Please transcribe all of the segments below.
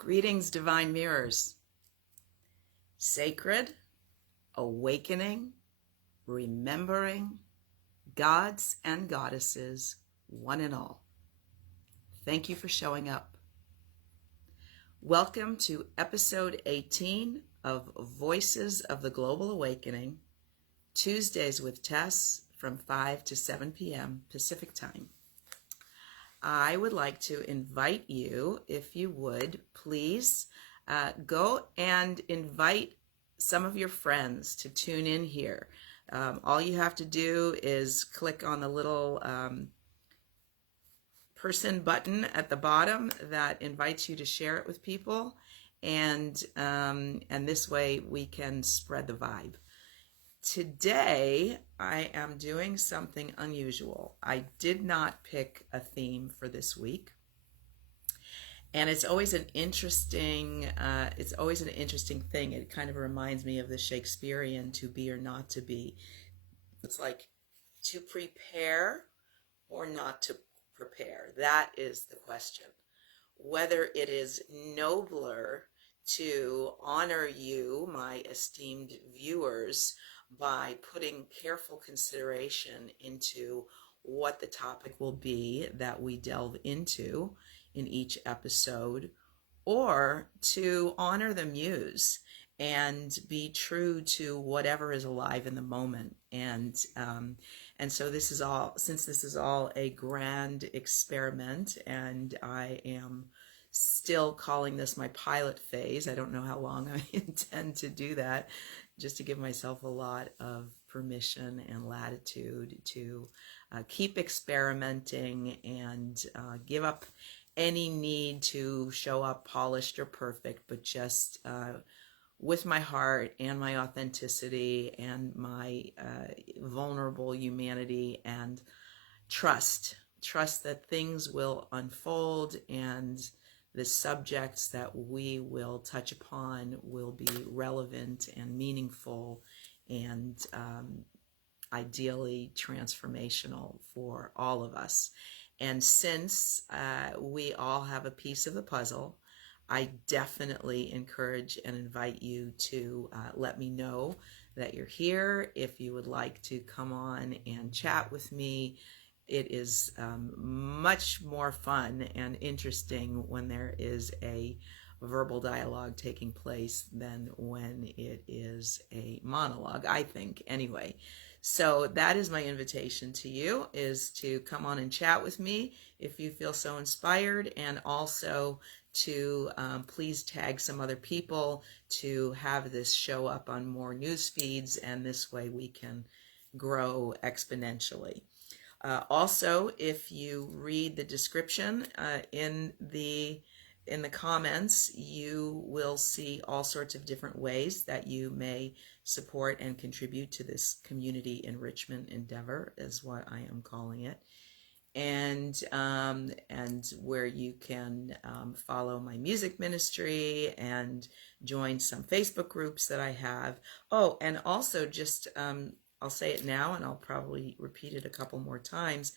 Greetings, Divine Mirrors. Sacred, awakening, remembering, gods and goddesses, one and all. Thank you for showing up. Welcome to episode 18 of Voices of the Global Awakening, Tuesdays with Tess from 5 to 7 p.m. Pacific Time. I would like to invite you, if you would, please go and invite some of your friends to tune in here. All you have to do is click on the little person button at the bottom that invites you to share it with people, and this way we can spread the vibe. Today, I am doing something unusual. I did not pick a theme for this week, and it's always an interesting thing. It kind of reminds me of the Shakespearean "to be or not to be." It's like to prepare or not to prepare. That is the question. Whether it is nobler to honor you, my esteemed viewers, by putting careful consideration into what the topic will be that we delve into in each episode, or to honor the muse and be true to whatever is alive in the moment. And so this is all, since this is all a grand experiment, and I am still calling this my pilot phase. I don't know how long I intend to do that, just to give myself a lot of permission and latitude to keep experimenting and give up any need to show up polished or perfect, but just with my heart and my authenticity and my vulnerable humanity, and trust that things will unfold and the subjects that we will touch upon will be relevant and meaningful and ideally transformational for all of us. And since we all have a piece of the puzzle, I definitely encourage and invite you to let me know that you're here. If you would like to come on and chat with me, it is much more fun and interesting when there is a verbal dialogue taking place than when it is a monologue, I think, anyway. So that is my invitation to you, is to come on and chat with me if you feel so inspired, and also to please tag some other people to have this show up on more news feeds, and this way we can grow exponentially. Also, if you read the description in the comments, you will see all sorts of different ways that you may support and contribute to this community enrichment endeavor, is what I am calling it, and where you can follow my music ministry and join some Facebook groups that I have. Oh, and also just I'll say it now, and I'll probably repeat it a couple more times.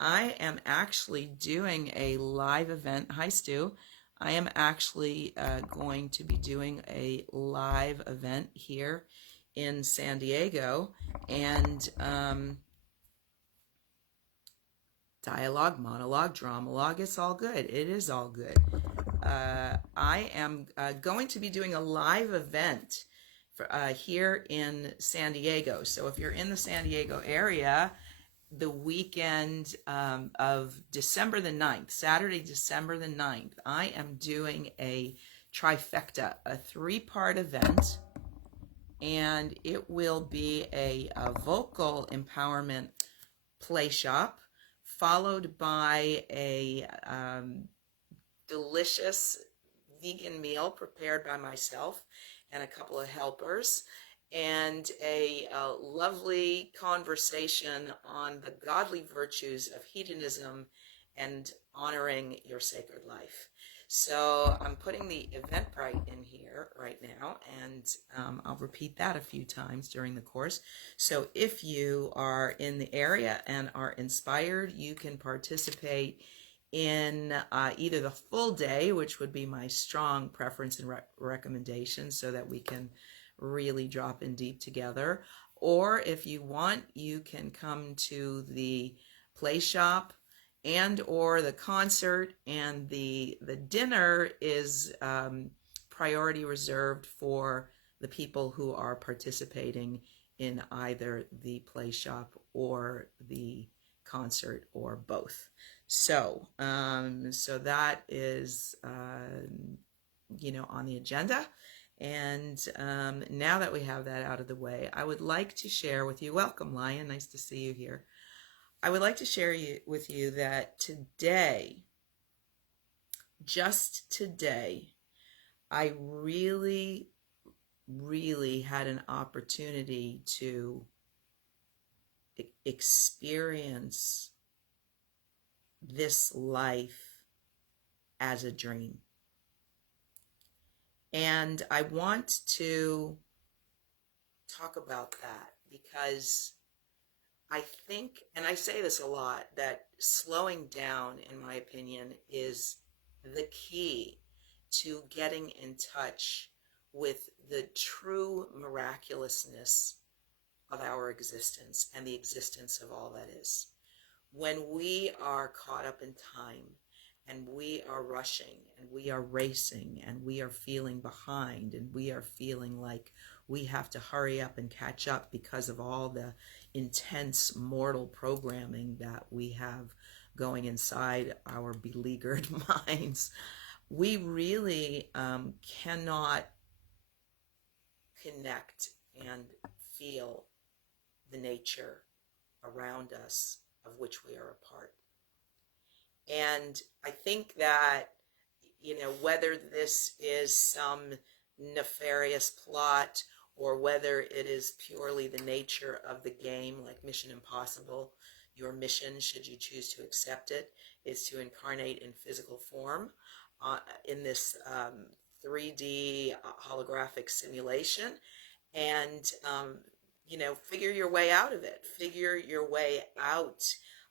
I am actually doing a live event. Hi, Stu. I am actually going to be doing a live event here in San Diego, and dialogue, monologue, dramalogue, it's all good. It is all good. I am going to be doing a live event here in San Diego. So if you're in the San Diego area, the weekend of December the 9th, Saturday, December the 9th, I am doing a trifecta, a 3-part event, and it will be a vocal empowerment play shop, followed by a delicious vegan meal prepared by myself and a couple of helpers, and a lovely conversation on the godly virtues of hedonism and honoring your sacred life. So I'm putting the Eventbrite in here right now, and I'll repeat that a few times during the course. So if you are in the area and are inspired, you can participate in either the full day, which would be my strong preference and recommendation, so that we can really drop in deep together. Or if you want, you can come to the play shop and or the concert, and the dinner is priority reserved for the people who are participating in either the play shop or the concert, or both. So that is on the agenda. And now that we have that out of the way, I would like to share with you, welcome Lion, nice to see you here. I would like to share with you that today, just today, I really, really had an opportunity to experience this life as a dream. And I want to talk about that because I think, and I say this a lot, that slowing down, in my opinion, is the key to getting in touch with the true miraculousness of our existence and the existence of all that is. When we are caught up in time, and we are rushing, and we are racing, and we are feeling behind, and we are feeling like we have to hurry up and catch up because of all the intense mortal programming that we have going inside our beleaguered minds, we really cannot connect and feel the nature around us of which we are a part. And I think that, whether this is some nefarious plot or whether it is purely the nature of the game, like Mission Impossible, your mission, should you choose to accept it, is to incarnate in physical form in this 3D holographic simulation and, figure your way out of it. Figure your way out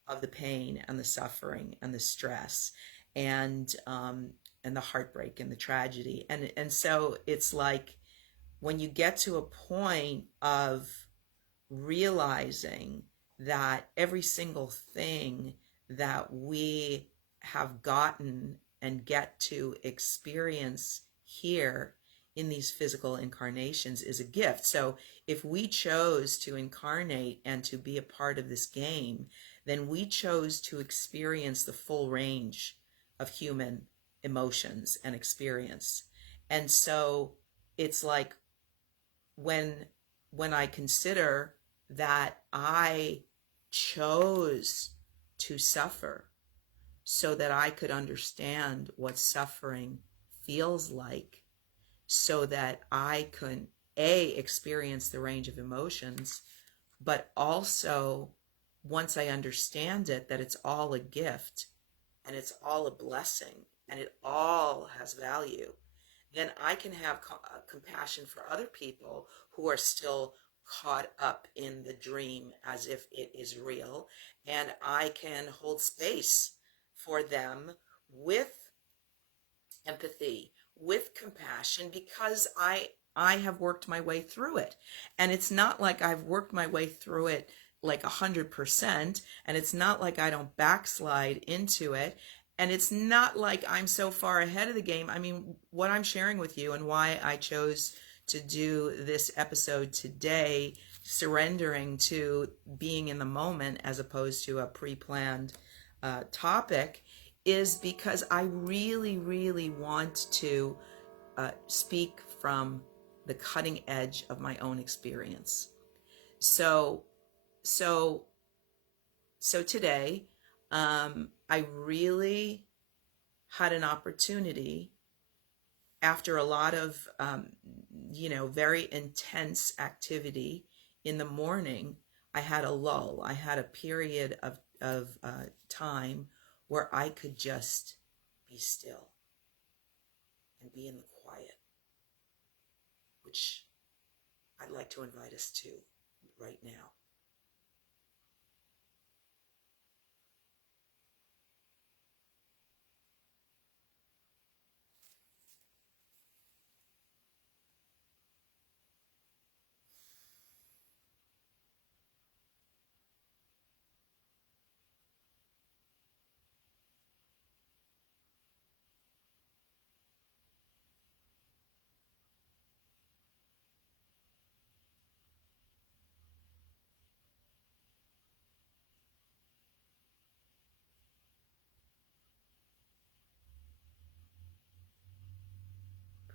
of the pain and the suffering and the stress and the heartbreak and the tragedy. And so it's like when you get to a point of realizing that every single thing that we have gotten and get to experience here in these physical incarnations is a gift. So if we chose to incarnate and to be a part of this game, then we chose to experience the full range of human emotions and experience. And so it's like when I consider that I chose to suffer so that I could understand what suffering feels like, so that I could experience the range of emotions, but also, once I understand it, that it's all a gift and it's all a blessing and it all has value, then I can have compassion for other people who are still caught up in the dream as if it is real, and I can hold space for them with empathy, with compassion, because I have worked my way through it. And it's not like I've worked my way through it like 100%, and it's not like I don't backslide into it, and it's not like I'm so far ahead of the game. I mean, what I'm sharing with you and why I chose to do this episode today, surrendering to being in the moment as opposed to a pre-planned topic, is because I really, really want to speak from the cutting edge of my own experience. So today, I really had an opportunity after a lot of, very intense activity in the morning. I had a lull. I had a period of time where I could just be still and be in the quiet, which I'd like to invite us to right now.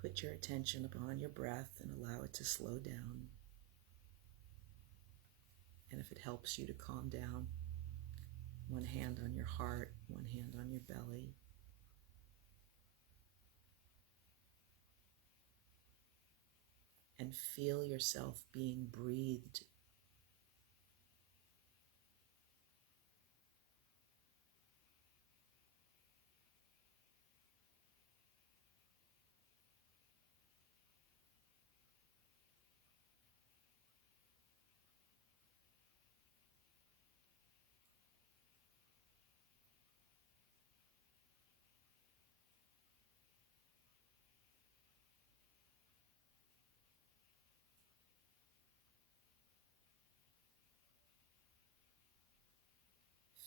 put your attention upon your breath and allow it to slow down. And if it helps you to calm down, one hand on your heart, one hand on your belly. And feel yourself being breathed.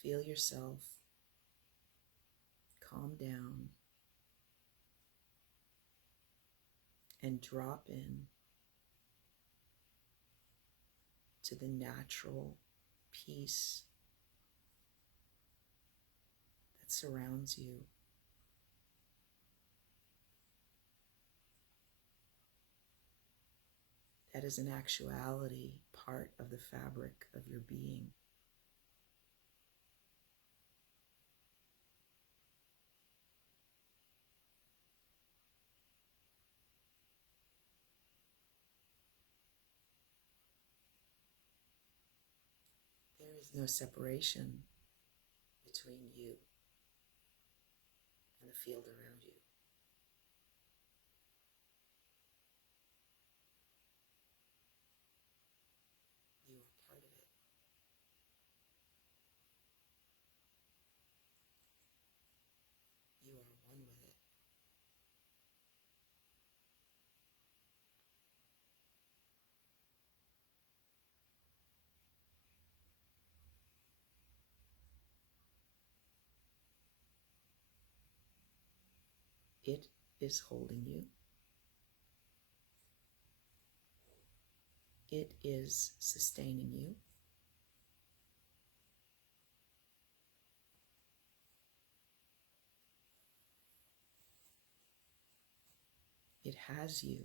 Feel yourself calm down and drop in to the natural peace that surrounds you. That is in actuality part of the fabric of your being. There is no separation between you and the field around you. You are part of it. You are one with it. It is holding you. It is sustaining you. It has you.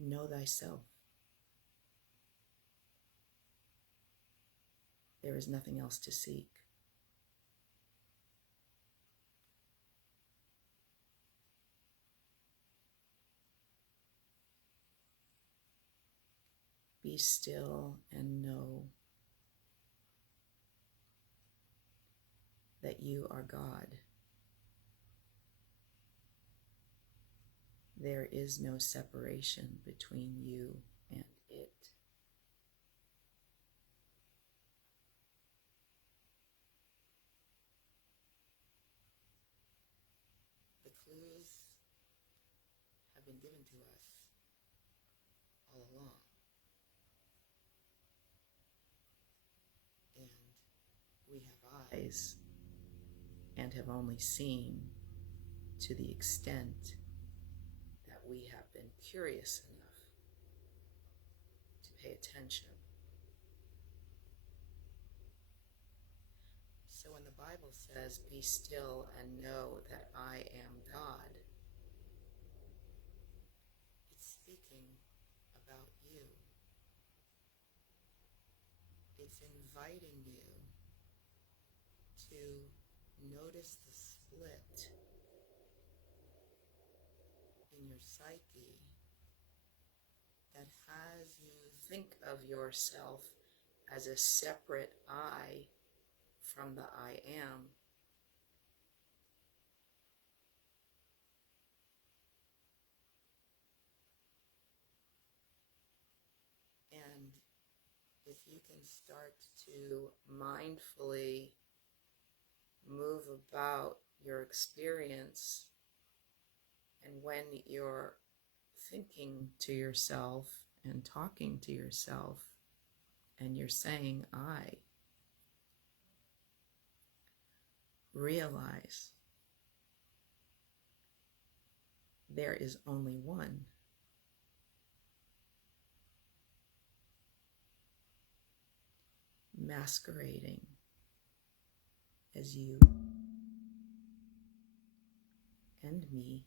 Know thyself. There is nothing else to seek. Be still and know that you are God. There is no separation between you and it. The clues have been given to us all along. And we have eyes and have only seen to the extent that we have been curious enough to pay attention. So when the Bible says, "Be still and know that I am God," it's speaking about you. It's inviting you to notice the split in your psyche that has you think of yourself as a separate I from the I am. And if you can start to mindfully move about your experience, and when you're thinking to yourself and talking to yourself and you're saying I, realize there is only one. masquerading as you and me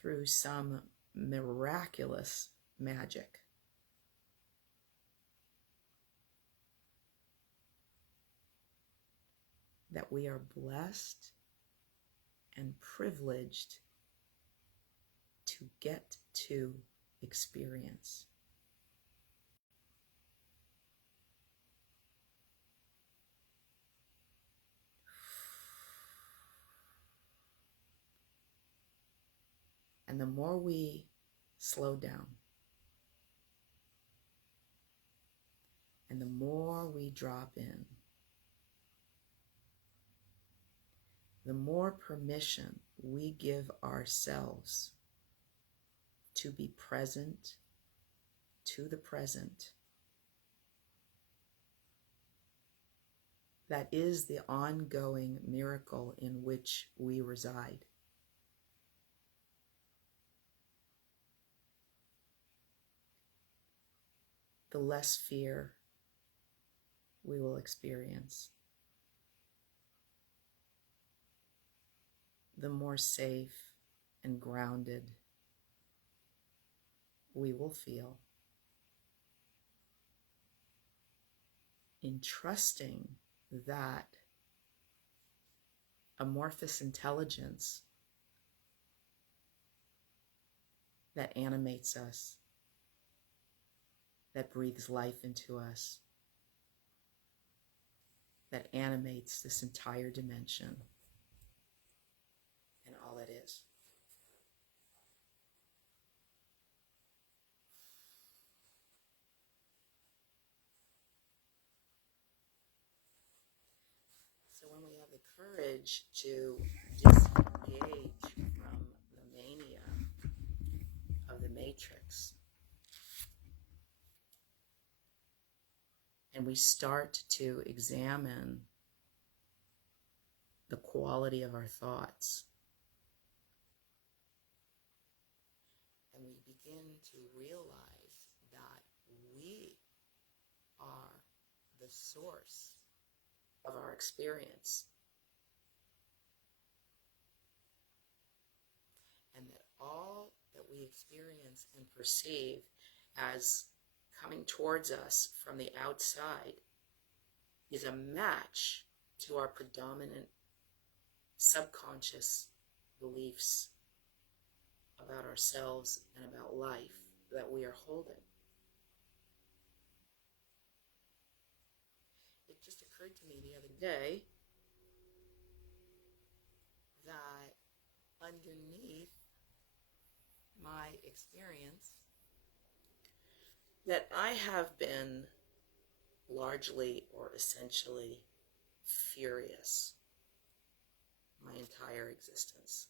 through some miraculous magic. That we are blessed and privileged to get to experience. And the more we slow down, and the more we drop in, the more permission we give ourselves to be present to the present. That is the ongoing miracle in which we reside. The less fear we will experience, the more safe and grounded we will feel in trusting that amorphous intelligence that animates us, that breathes life into us, that animates this entire dimension and all it is. So when we have the courage to disengage from the mania of the matrix, and we start to examine the quality of our thoughts, and we begin to realize that we are the source of our experience, and that all that we experience and perceive as coming towards us from the outside is a match to our predominant subconscious beliefs about ourselves and about life that we are holding. It just occurred to me the other day that underneath my experience, that I have been largely or essentially furious my entire existence.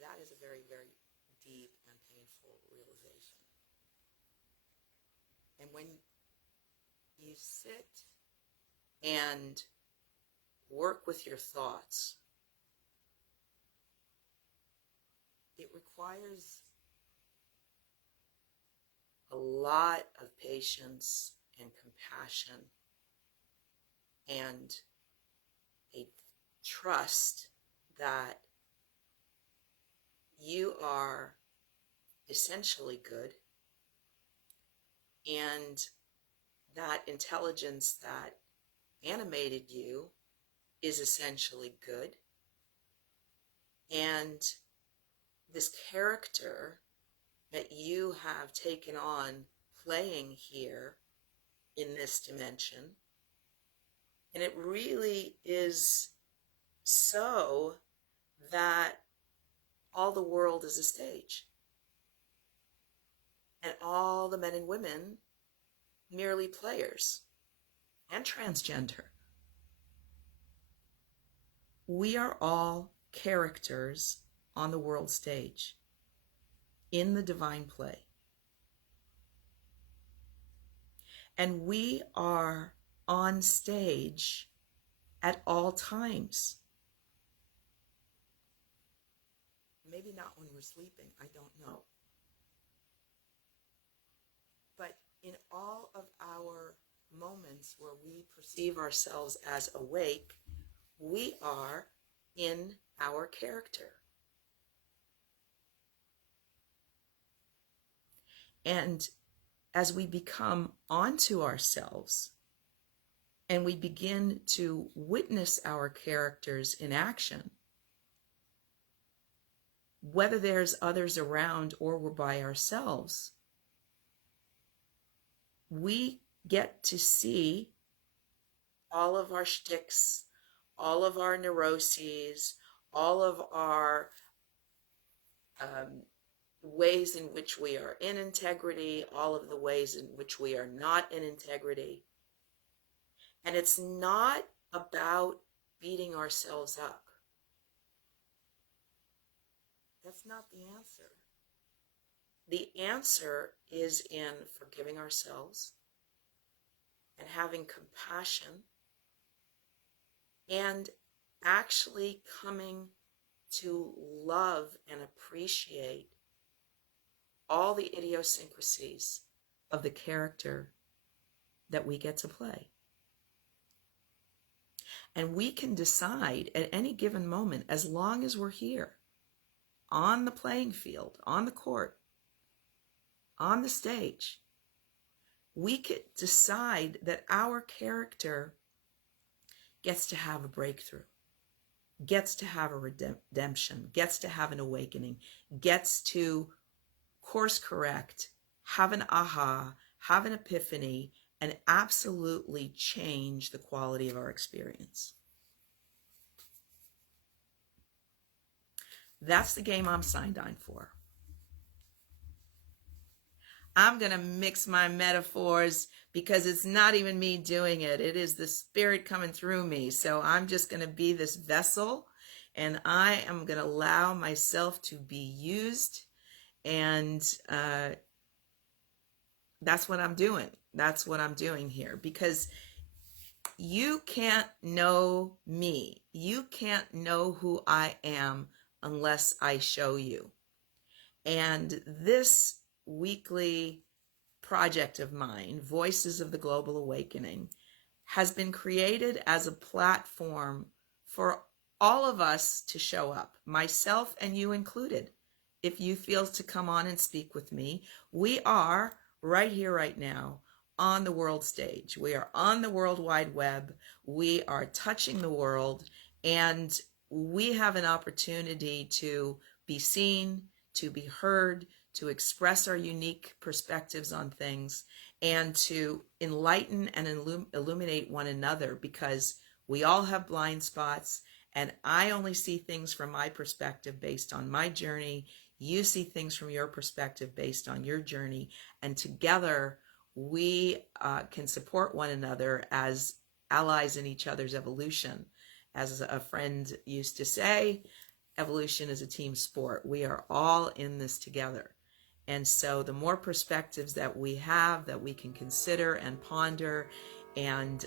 That is a very, very deep and painful realization. And when you sit and work with your thoughts, it requires a lot of patience and compassion and a trust that you are essentially good, and that intelligence that animated you is essentially good, and this character that you have taken on playing here in this dimension, and it really is so that all the world is a stage, and all the men and women merely players, and transgender. We are all characters on the world stage in the divine play. And we are on stage at all times. Maybe not when we're sleeping, I don't know. But in all of our moments where we perceive ourselves as awake, we are in our character. And as we become onto ourselves and we begin to witness our characters in action, whether there's others around or we're by ourselves, we get to see all of our shticks, all of our neuroses, all of our ways in which we are in integrity, all of the ways in which we are not in integrity. And it's not about beating ourselves up. That's not the answer. The answer is in forgiving ourselves and having compassion and actually coming to love and appreciate all the idiosyncrasies of the character that we get to play. And we can decide at any given moment, as long as we're here, on the playing field, on the court, on the stage, we could decide that our character gets to have a breakthrough, gets to have a redemption, gets to have an awakening, gets to course correct, have an aha, have an epiphany, and absolutely change the quality of our experience. That's the game I'm signed on for. I'm going to mix my metaphors because it's not even me doing it. It is the Spirit coming through me. So I'm just going to be this vessel, and I am going to allow myself to be used. And that's what I'm doing. That's what I'm doing here, because you can't know me. You can't know who I am unless I show you. And this weekly project of mine, Voices of the Global Awakening, has been created as a platform for all of us to show up, myself and you included. If you feel to come on and speak with me, we are right here, right now, on the world stage. We are on the World Wide Web. We are touching the world, and we have an opportunity to be seen, to be heard, to express our unique perspectives on things, and to enlighten and illuminate one another, because we all have blind spots, and I only see things from my perspective based on my journey. You see things from your perspective based on your journey, and together we can support one another as allies in each other's evolution. As a friend used to say, evolution is a team sport. We are all in this together. And so the more perspectives that we have, that we can consider and ponder and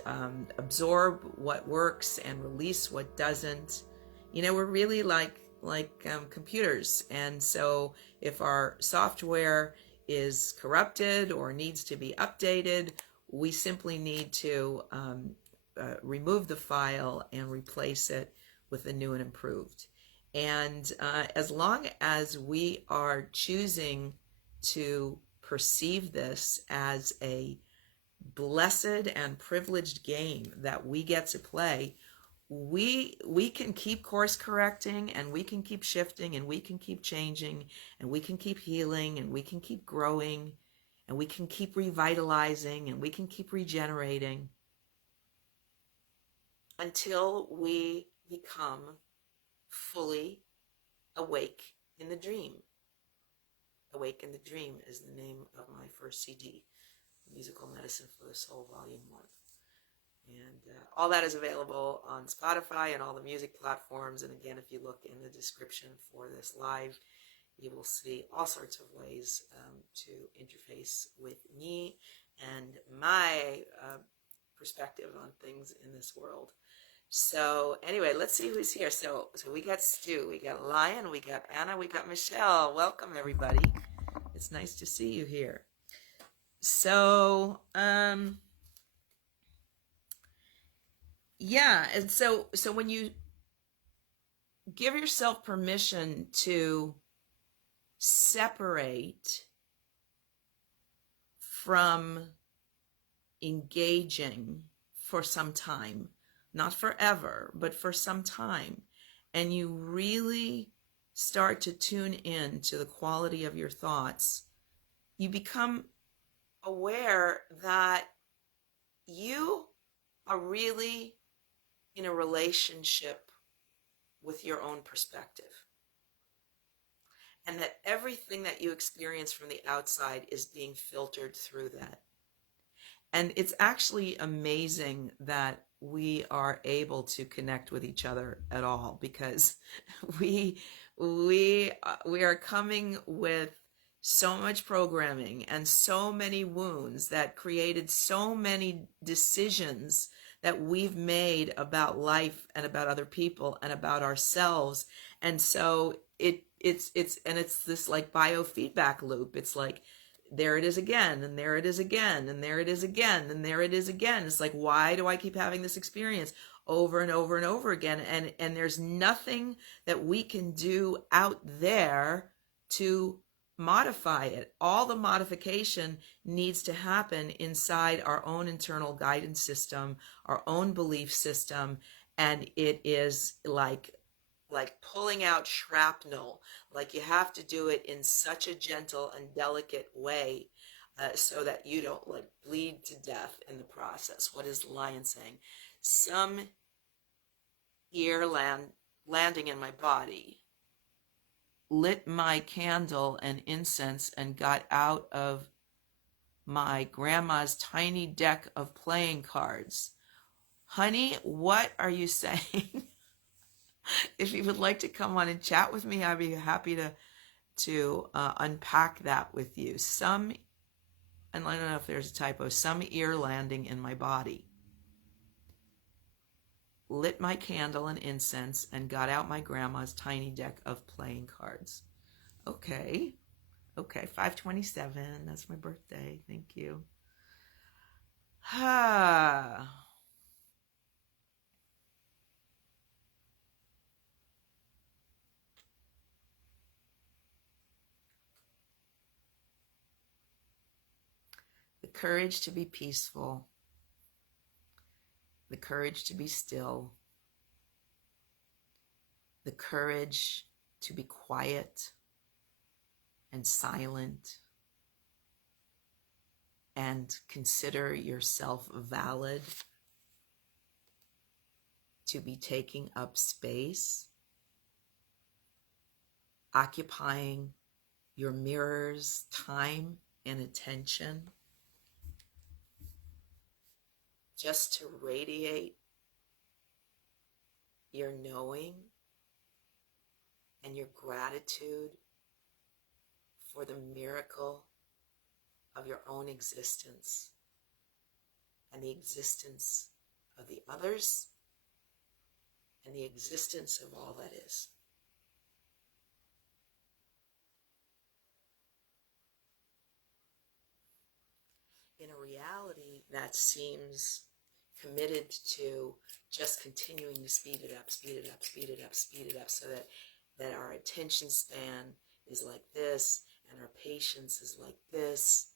absorb what works and release what doesn't, we're really like computers. And so if our software is corrupted or needs to be updated, we simply need to remove the file and replace it with a new and improved. And as long as we are choosing to perceive this as a blessed and privileged game that we get to play, we can keep course correcting, and we can keep shifting, and we can keep changing, and we can keep healing, and we can keep growing, and we can keep revitalizing, and we can keep regenerating until we become fully awake in the dream. Awake in the Dream is the name of my first CD, Musical Medicine for the Soul, Volume 1. And all that is available on Spotify and all the music platforms. And again, if you look in the description for this live, you will see all sorts of ways to interface with me and my perspective on things in this world. So anyway, let's see who's here. So we got Stu, we got Lion, we got Anna, we got Michelle. Welcome everybody. It's nice to see you here. So yeah, and so when you give yourself permission to separate from engaging for some time, not forever, but for some time, and you really start to tune in to the quality of your thoughts, you become aware that you are really in a relationship with your own perspective, and that everything that you experience from the outside is being filtered through that. And it's actually amazing that we are able to connect with each other at all, because we are coming with so much programming and so many wounds that created so many decisions that we've made about life and about other people and about ourselves. And so it's this like biofeedback loop. It's like, there it is again, and there it is again, and there it is again, and there it is again. It's like, why do I keep having this experience over and over and over again? And there's nothing that we can do out there to modify it. All the modification needs to happen inside our own internal guidance system, our own belief system, and it is like pulling out shrapnel. Like, you have to do it in such a gentle and delicate way, so that you don't like bleed to death in the process. What is Lion saying? Some ear landing in my body, lit my candle and incense, and got out of my grandma's tiny deck of playing cards. Honey, what are you saying? If you would like to come on and chat with me, I'd be happy to unpack that with you. And I don't know if there's a typo, some ear landing in my body, lit my candle and incense, and got out my grandma's tiny deck of playing cards. Okay, 5/27, that's my birthday. Thank you. The courage to be peaceful, the courage to be still, the courage to be quiet and silent and consider yourself valid to be taking up space, occupying your mirror's time and attention, just to radiate your knowing and your gratitude for the miracle of your own existence and the existence of the others and the existence of all that is. In a reality that seems committed to just continuing to speed it up, so that our attention span is like this, and our patience is like this,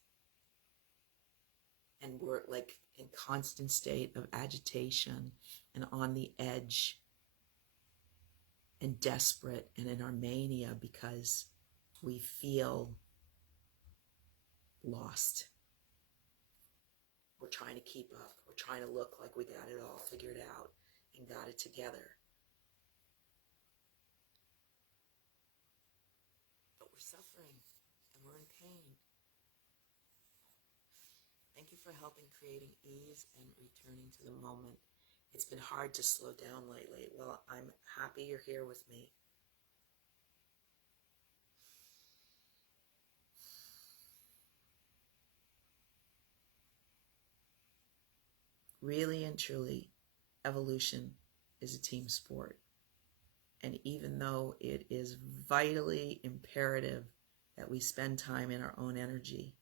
and we're like in constant state of agitation and on the edge and desperate and in our mania because we feel lost. We're trying to keep up. We're trying to look like we got it all figured out and got it together. But we're suffering and we're in pain. Thank you for helping creating ease and returning to the moment. It's been hard to slow down lately. Well, I'm happy you're here with me. Really and truly, evolution is a team sport. And even though it is vitally imperative that we spend time in our own energy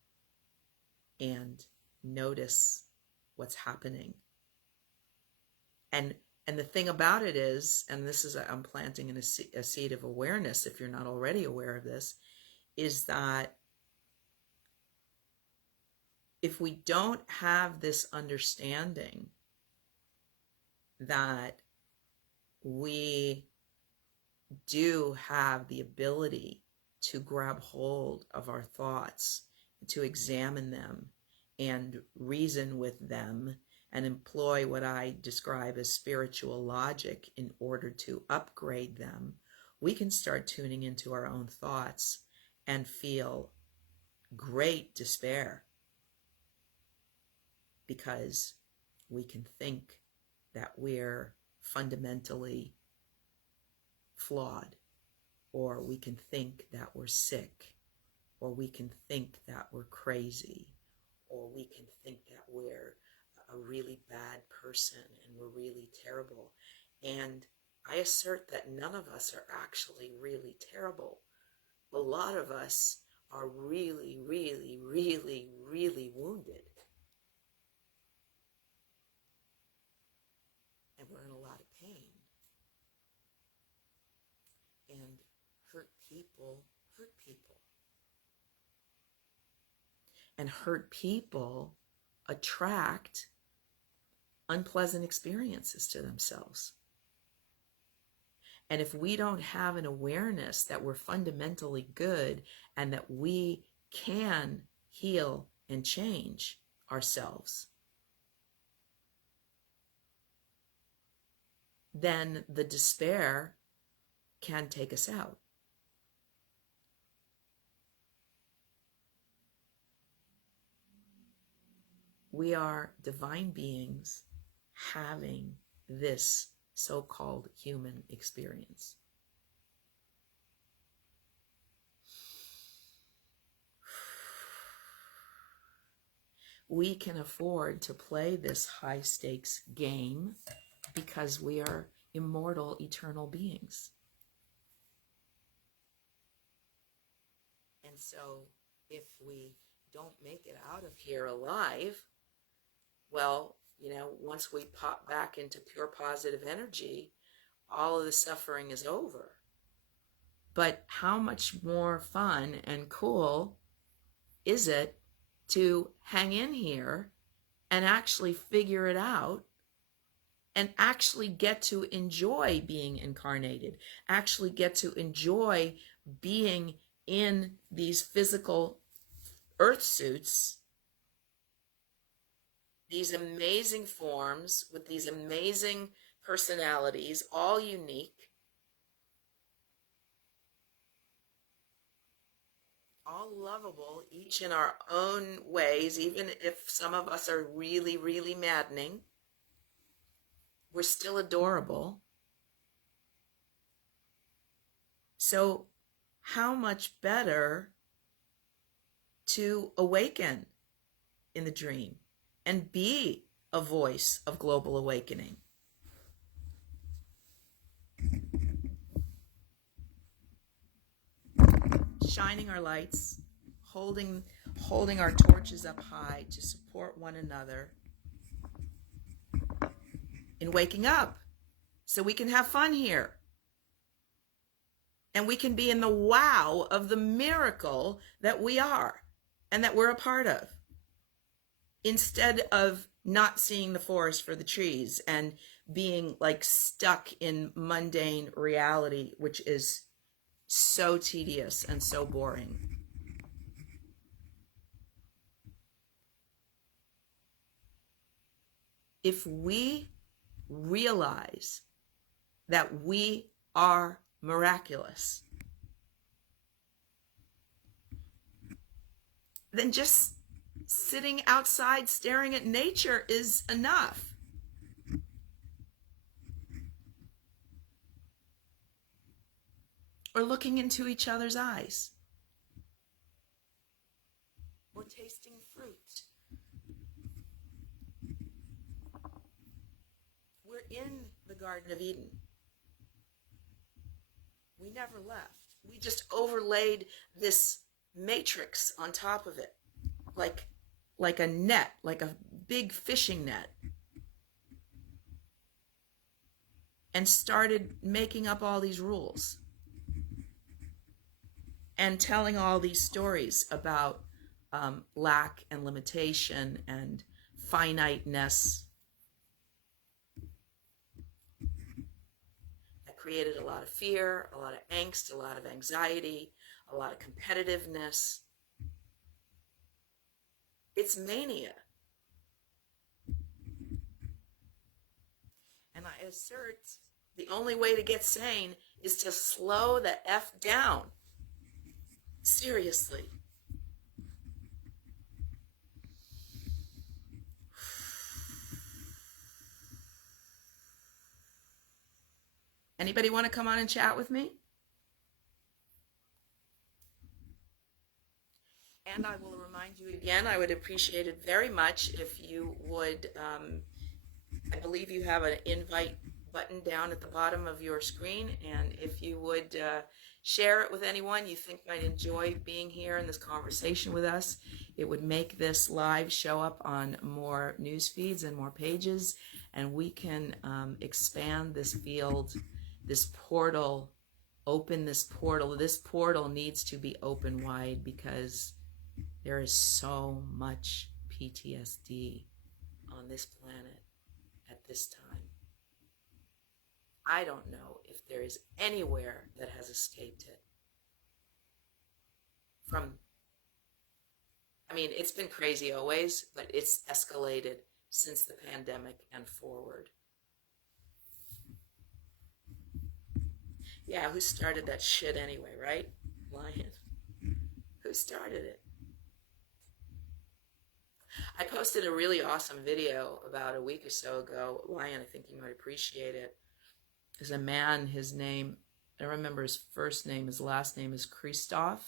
and notice what's happening. And the thing about it is, and this is, I'm planting a seed of awareness if you're not already aware of this, is that if we don't have this understanding that we do have the ability to grab hold of our thoughts, to examine them and reason with them and employ what I describe as spiritual logic in order to upgrade them, we can start tuning into our own thoughts and feel great despair, because we can think that we're fundamentally flawed, or we can think that we're sick, or we can think that we're crazy, or we can think that we're a really bad person and we're really terrible. And I assert that none of us are actually really terrible. A lot of us are really, really, really, really wounded. And we're in a lot of pain. And hurt people hurt people. And hurt people attract unpleasant experiences to themselves. And if we don't have an awareness that we're fundamentally good and that we can heal and change ourselves, then the despair can take us out. We are divine beings having this so-called human experience. We can afford to play this high-stakes game because we are immortal, eternal beings. And so if we don't make it out of here alive, well, once we pop back into pure positive energy, all of the suffering is over. But how much more fun and cool is it to hang in here and actually figure it out and actually get to enjoy being incarnated, actually get to enjoy being in these physical earth suits, these amazing forms with these amazing personalities, all unique, all lovable, each in our own ways, even if some of us are really, really maddening, we're still adorable. So how much better to awaken in the dream and be a voice of global awakening. Shining our lights, holding our torches up high to support one another in waking up so we can have fun here. And we can be in the wow of the miracle that we are and that we're a part of, instead of not seeing the forest for the trees and being like stuck in mundane reality, which is so tedious and so boring. If we realize that we are miraculous, then just sitting outside staring at nature is enough. Or looking into each other's eyes. Or tasting fruit. We're in the Garden of Eden. We never left. We just overlaid this matrix on top of it, like a net, like a big fishing net, and started making up all these rules and telling all these stories about lack and limitation and finiteness. That created a lot of fear, a lot of angst, a lot of anxiety, a lot of competitiveness. It's mania. And I assert the only way to get sane is to slow the F down. Seriously. Anybody want to come on and chat with me? And I will remind you again, I would appreciate it very much if you would, I believe you have an invite button down at the bottom of your screen, and if you would share it with anyone you think might enjoy being here in this conversation with us, it would make this live show up on more news feeds and more pages, and we can expand this field, this portal, open this portal. This portal needs to be open wide because there is so much PTSD on this planet at this time. I don't know if there is anywhere that has escaped it. It's been crazy always, but it's escalated since the pandemic and forward. Yeah, who started that shit anyway, right? Lion. Who started it? I posted a really awesome video about a week or so ago. Lion, I think you might appreciate it. There's a man, his name, I don't remember his first name, his last name is Christoph.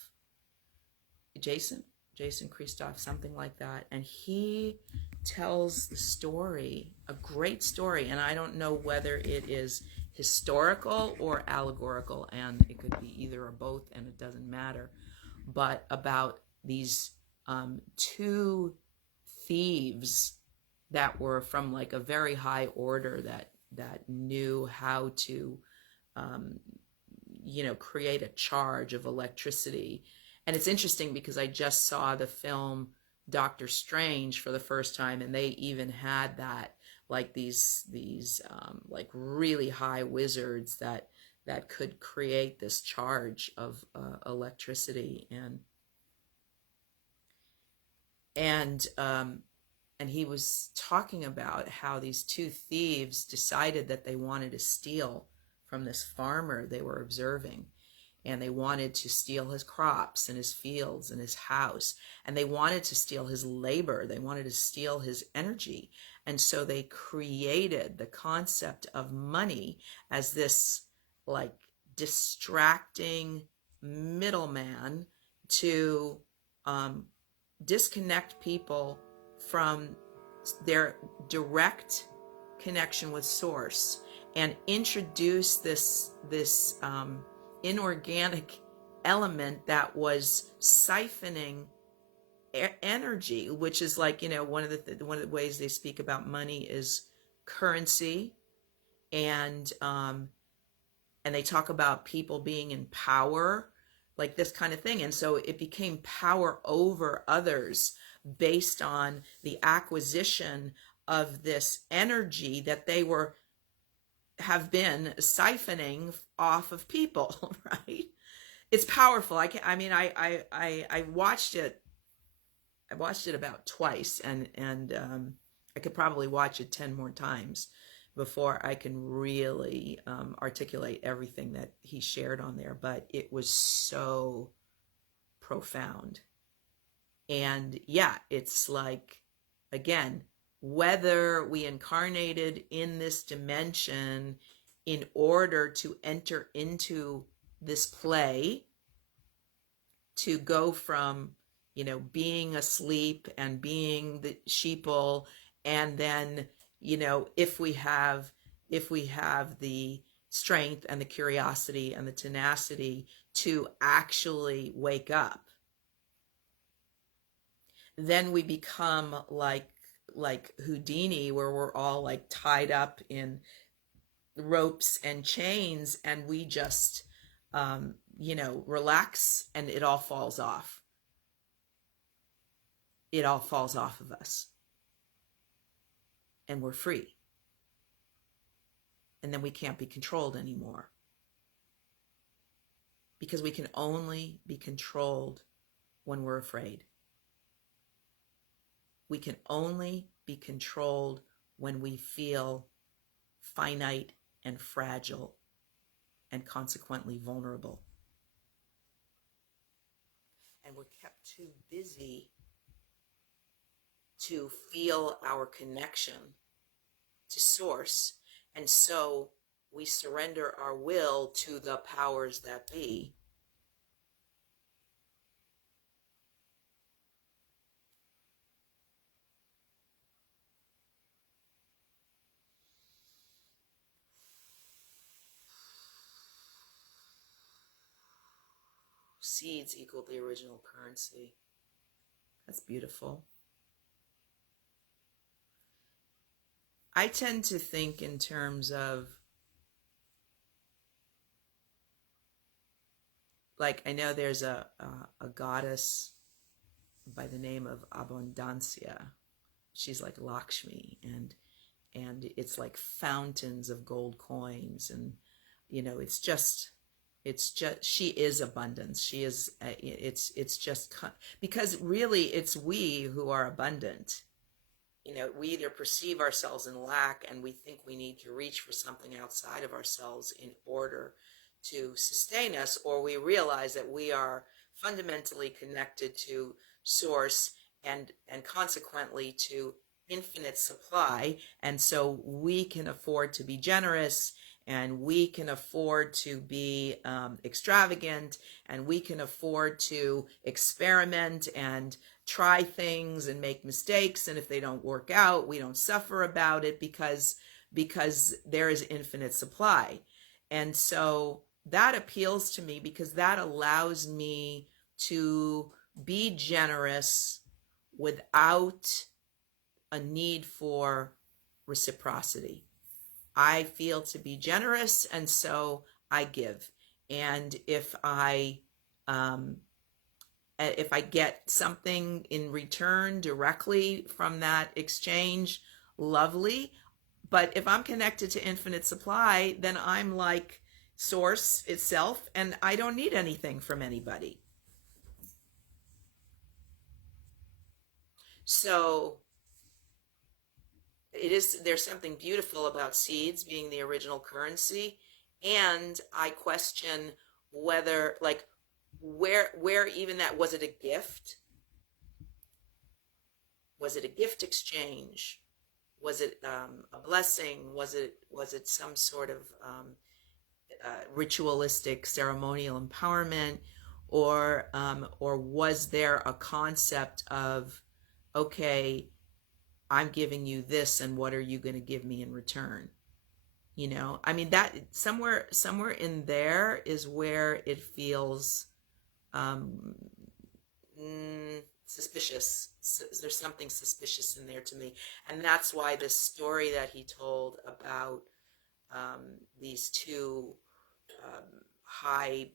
Jason Christoph, something like that. And he tells the story, a great story, and I don't know whether it is historical or allegorical, and it could be either or both, and it doesn't matter, but about these two thieves that were from like a very high order that knew how to create a charge of electricity. And it's interesting because I just saw the film Doctor Strange for the first time, and they even had that, like these like really high wizards that could create this charge of electricity. And he was talking about how these two thieves decided that they wanted to steal from this farmer they were observing. And they wanted to steal his crops and his fields and his house. And they wanted to steal his labor. They wanted to steal his energy. And so they created the concept of money as this like distracting middleman to disconnect people from their direct connection with source and introduce this inorganic element that was siphoning energy, which is like, one of the ways they speak about money is currency, and they talk about people being in power, like this kind of thing. And so it became power over others based on the acquisition of this energy that they have been siphoning off of people, right? It's powerful. I watched it. I watched it about twice, and I could probably watch it 10 more times before I can really articulate everything that he shared on there. But it was so profound. And yeah, it's like, again, whether we incarnated in this dimension in order to enter into this play, to go from, being asleep and being the sheeple, and then, if we have, if we have the strength and the curiosity and the tenacity to actually wake up, then we become like Houdini, where we're all like tied up in ropes and chains, and we just relax, and it all falls off. It all falls off of us, and we're free. And then we can't be controlled anymore, because we can only be controlled when we're afraid. We can only be controlled when we feel finite and fragile and consequently vulnerable. And we're kept too busy to feel our connection to source, and so we surrender our will to the powers that be. Seeds equal the original currency. That's beautiful. I tend to think in terms of, like, I know there's a goddess by the name of Abundancia. She's like Lakshmi, and it's like fountains of gold coins, and it's just she is abundance. She is it's just because really it's we who are abundant. We either perceive ourselves in lack, and we think we need to reach for something outside of ourselves in order to sustain us, or we realize that we are fundamentally connected to source and consequently to infinite supply, and so we can afford to be generous, and we can afford to be extravagant, and we can afford to experiment and try things and make mistakes, and if they don't work out, we don't suffer about it because there is infinite supply. And so that appeals to me, because that allows me to be generous without a need for reciprocity. I feel to be generous, and so I give. And if I get something in return directly from that exchange, lovely. But if I'm connected to infinite supply, then I'm like source itself, and I don't need anything from anybody. So there's something beautiful about seeds being the original currency, and I question whether, like, where even that, was it a gift? Was it a gift exchange? Was it a blessing? Was it some sort of ritualistic ceremonial empowerment, or was there a concept of, okay, I'm giving you this, and what are you going to give me in return? I mean, that somewhere in there is where it feels suspicious. There's something suspicious in there to me, and that's why this story that he told about these two high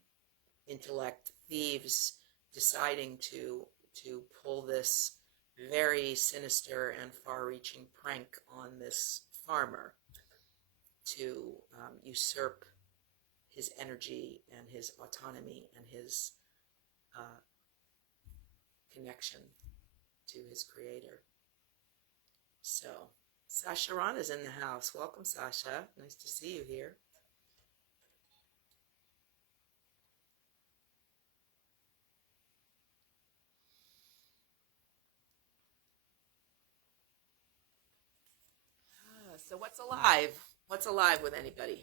intellect thieves deciding to pull this very sinister and far-reaching prank on this farmer to usurp his energy and his autonomy and his connection to his creator. So Sasha Rana's in the house. Welcome, Sasha. Nice to see you here. So what's alive? What's alive with anybody?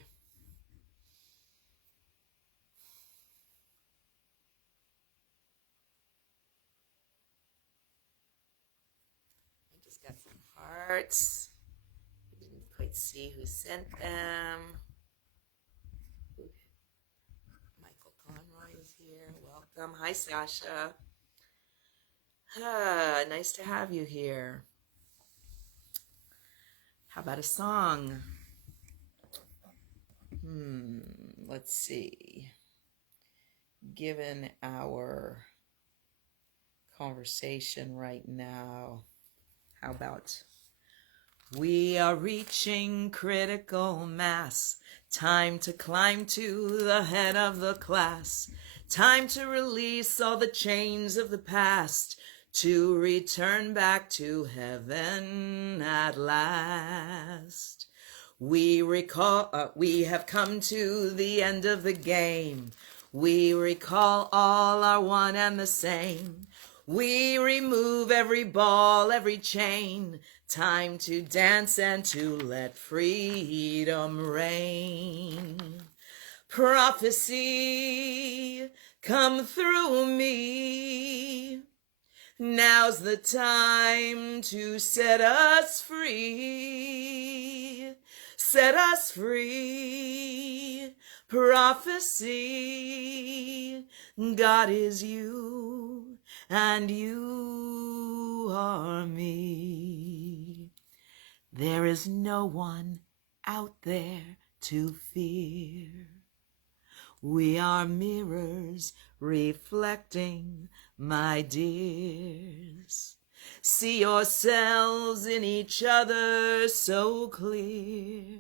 I just got some hearts. I didn't quite Let's see who sent them. Michael Conroy is here. Welcome. Hi, Sasha. Nice to have you here. How about a song? Let's see. Given our conversation right now, how about we are reaching critical mass, time to climb to the head of the class, time to release all the chains of the past, to return back to heaven at last. We have come to the end of the game. We recall all are one and the same. We remove every ball, every chain. Time to dance and to let freedom reign. Prophecy, come through me. Now's the time to set us free. Set us free. Prophecy, God is you and you are me. There is no one out there to fear. We are mirrors reflecting, my dears. See yourselves in each other so clear.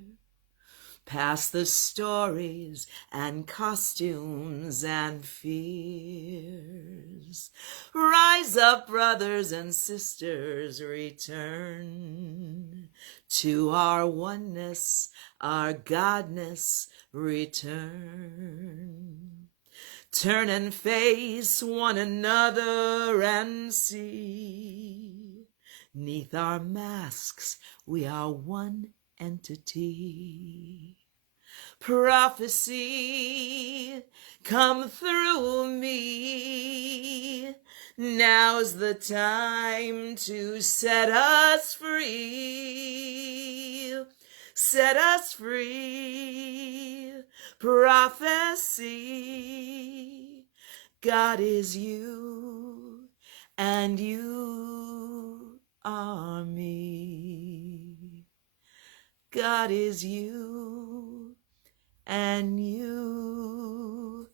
Past the stories and costumes and fears. Rise up, brothers and sisters, return to our oneness, our godness, return. Turn and face one another and see. 'Neath our masks, we are one entity. Prophecy, come through me. Now's the time to set us free. Set us free. Prophecy, God is you and you are me. God is you and you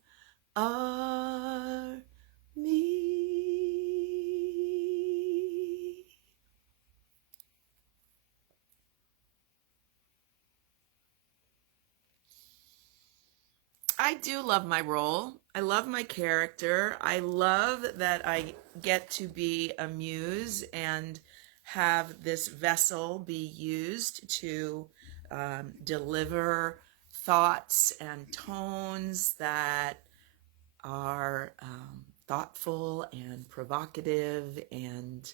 are me. I do love my role. I love my character. I love that I get to be a muse and have this vessel be used to deliver thoughts and tones that are thoughtful and provocative and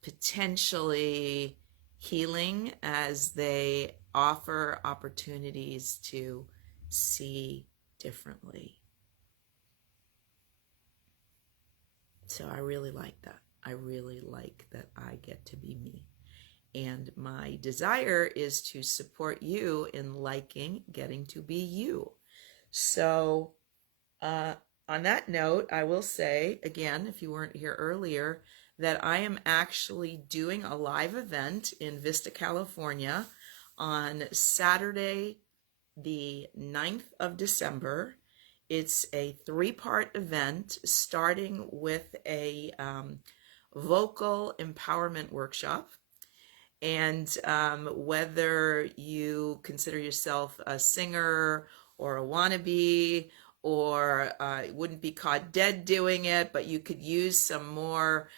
potentially healing as they offer opportunities to see differently. So I really like that. I really like that I get to be me. And my desire is to support you in liking getting to be you. So on that note, I will say, again, if you weren't here earlier, that I am actually doing a live event in Vista, California on Saturday, the 9th of December. It's a 3-part event starting with a vocal empowerment workshop. And whether you consider yourself a singer or a wannabe, or wouldn't be caught dead doing it, but you could use some more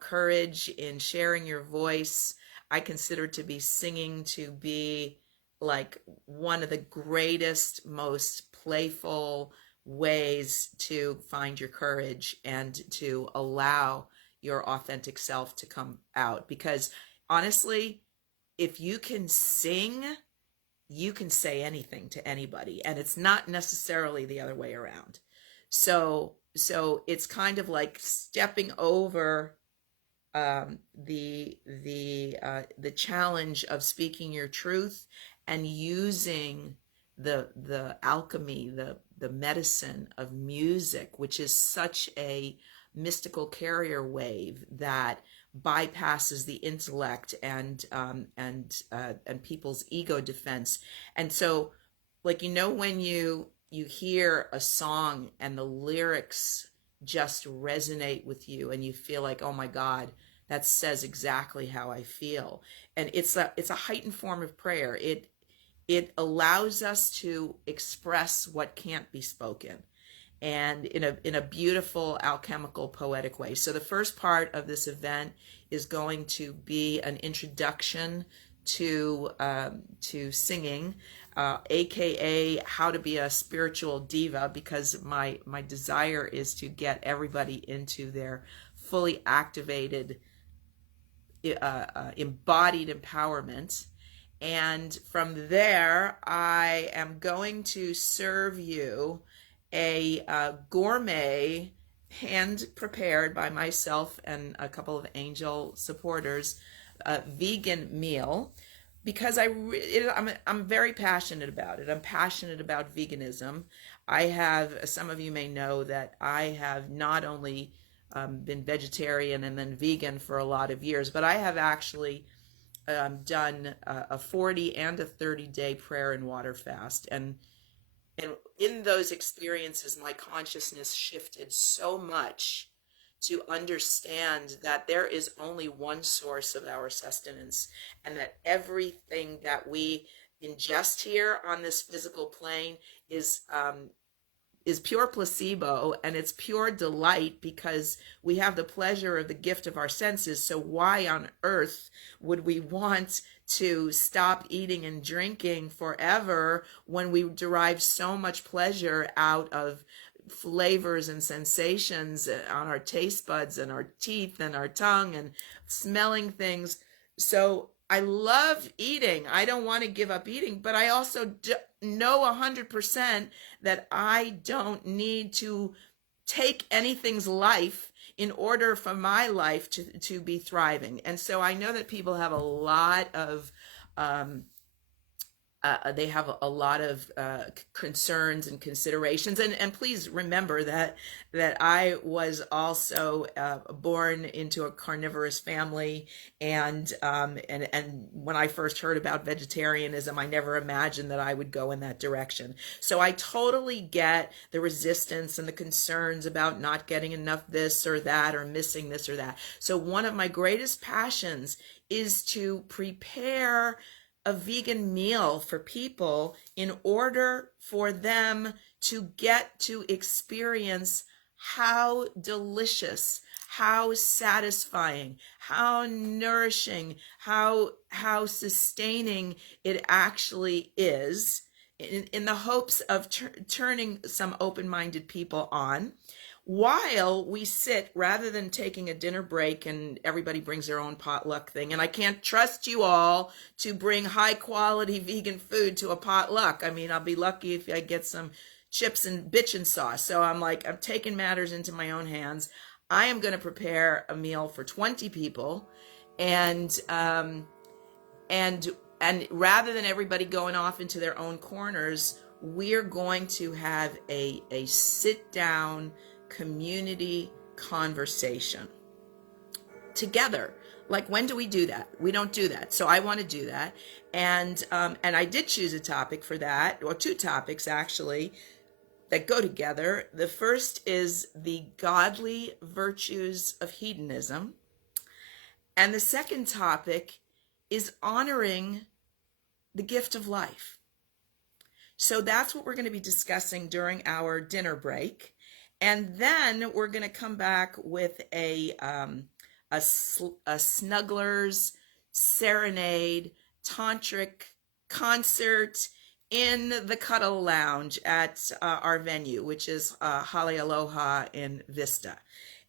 courage in sharing your voice. I consider to be singing to be like one of the greatest, most playful ways to find your courage and to allow your authentic self to come out. Because honestly, if you can sing, you can say anything to anybody, and it's not necessarily the other way around. So it's kind of like stepping over the challenge of speaking your truth and using the alchemy, the medicine of music, which is such a mystical carrier wave that bypasses the intellect and people's ego defense. And so, like, when you hear a song and the lyrics just resonate with you and you feel like, oh my God, that says exactly how I feel. And it's a heightened form of prayer. It allows us to express what can't be spoken, and in a beautiful alchemical poetic way. So the first part of this event is going to be an introduction to singing, aka how to be a spiritual diva, because my desire is to get everybody into their fully activated, embodied empowerment. And from there, I am going to serve you a gourmet, hand prepared by myself and a couple of angel supporters, vegan meal, because I'm very passionate about it. I'm passionate about veganism. Some of you may know that I have not only been vegetarian and then vegan for a lot of years, but I have actually done a 40 and a 30-day prayer and water fast. And in those experiences, my consciousness shifted so much to understand that there is only one source of our sustenance, and that everything that we ingest here on this physical plane is pure placebo, and it's pure delight because we have the pleasure of the gift of our senses. So why on earth would we want to stop eating and drinking forever when we derive so much pleasure out of flavors and sensations on our taste buds and our teeth and our tongue and smelling things? So I love eating. I don't want to give up eating, but I also know 100% that I don't need to take anything's life in order for my life to be thriving. And so I know that people have a lot of concerns and considerations, and please remember that I was also born into a carnivorous family, and when I first heard about vegetarianism, I never imagined that I would go in that direction. So I totally get the resistance and the concerns about not getting enough this or that or missing this or that. So one of my greatest passions is to prepare a vegan meal for people in order for them to get to experience how delicious, how satisfying, how nourishing, how sustaining it actually is, in the hopes of turning some open-minded people on, while we sit, rather than taking a dinner break and everybody brings their own potluck thing. And I can't trust you all to bring high quality vegan food to a potluck. I mean, I'll be lucky if I get some chips and bitchin' sauce. So I'm taking matters into my own hands. I am going to prepare a meal for 20 people, and rather than everybody going off into their own corners, we're going to have a sit down community conversation together. Like, when do we do that? We don't do that. So I want to do that. And I did choose a topic for that, or two topics actually, that go together. The first is the godly virtues of hedonism. And the second topic is honoring the gift of life. So that's what we're going to be discussing during our dinner break. And then we're going to come back with a Snuggler's Serenade Tantric concert in the Cuddle Lounge at our venue, which is Hale Aloha in Vista.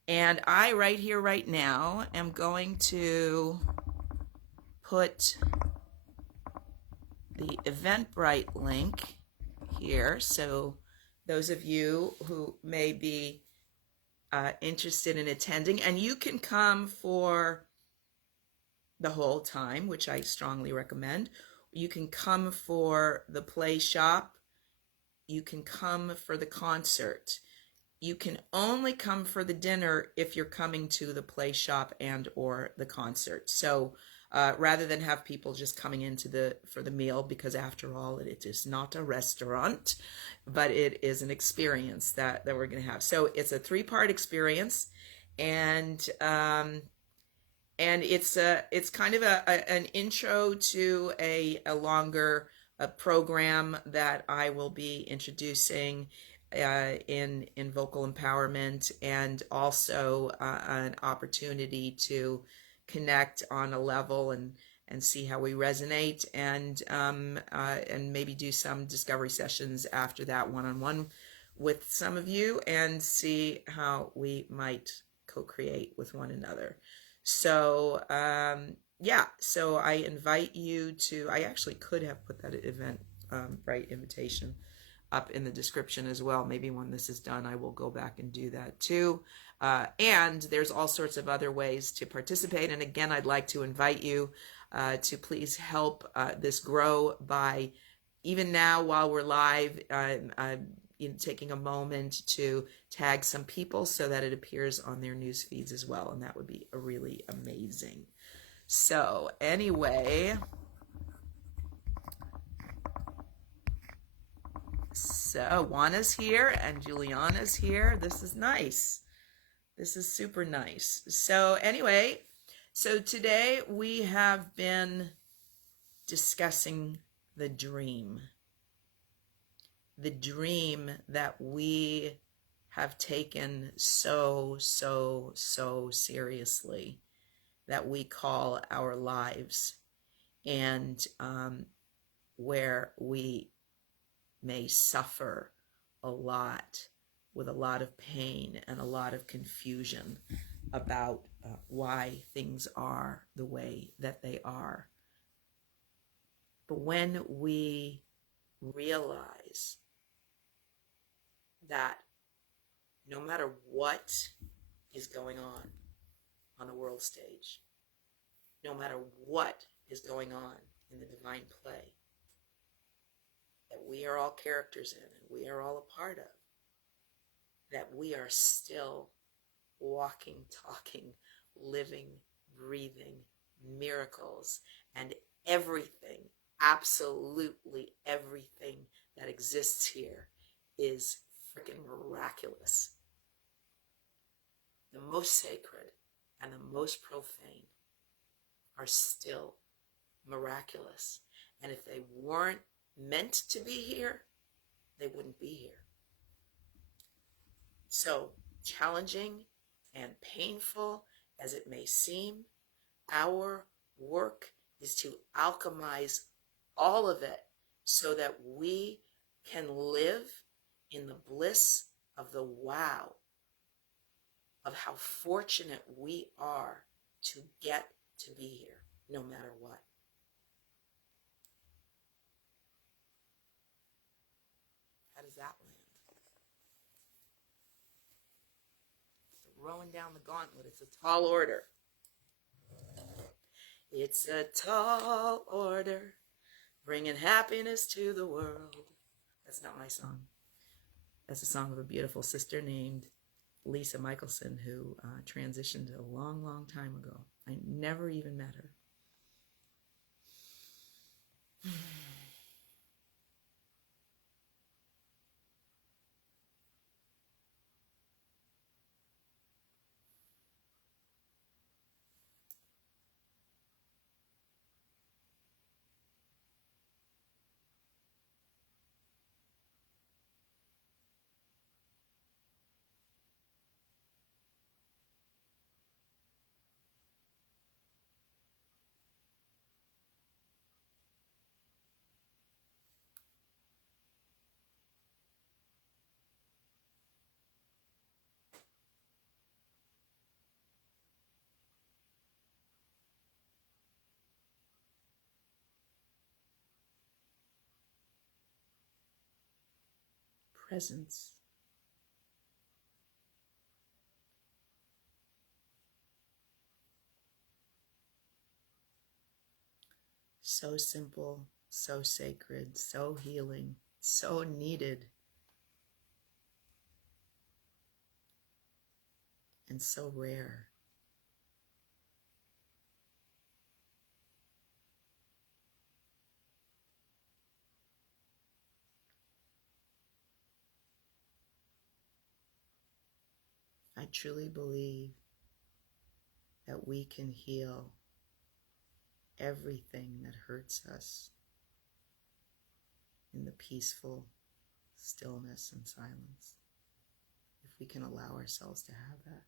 And I, right here, right now, am going to put the Eventbrite link here. So those of you who may be interested in attending, and you can come for the whole time, which I strongly recommend. You can come for the play shop. You can come for the concert. You can only come for the dinner if you're coming to the play shop and or the concert. So rather than have people just coming into for the meal, because after all, it is not a restaurant, but it is an experience that we're going to have. So it's a 3-part experience, and it's kind of an intro to a longer program that I will be introducing in vocal empowerment, and also an opportunity to connect on a level and see how we resonate, and maybe do some discovery sessions after that, one-on-one with some of you, and see how we might co-create with one another. So yeah, so I invite you to, I actually could have put that event right invitation up in the description as well. Maybe when this is done, I will go back and do that too. And there's all sorts of other ways to participate. And again, I'd like to invite you to please help this grow by, even now while we're live, taking a moment to tag some people so that it appears on their news feeds as well. And that would be really amazing. So anyway, so Juana's here and Juliana's here. This is nice. This is super nice. So anyway, so today we have been discussing the dream that we have taken so seriously, that we call our lives, and where we may suffer a lot, with a lot of pain and a lot of confusion about why things are the way that they are. But when we realize that no matter what is going on the world stage, no matter what is going on in the divine play, that we are all characters in and we are all a part of, that we are still walking, talking, living, breathing miracles, and everything, absolutely everything that exists here is freaking miraculous. The most sacred and the most profane are still miraculous. And if they weren't meant to be here, they wouldn't be here. So challenging and painful as it may seem, our work is to alchemize all of it so that we can live in the bliss of the wow of how fortunate we are to get to be here, no matter what. How does that land? Throwing down the gauntlet. It's a tall order. It's a tall order, bringing happiness to the world. That's not my song. That's a song of a beautiful sister named Lisa Michelson, who transitioned a long time ago. I never even met her. Presence. So simple, so sacred, so healing, so needed, and so rare. I truly believe that we can heal everything that hurts us in the peaceful stillness and silence, if we can allow ourselves to have that.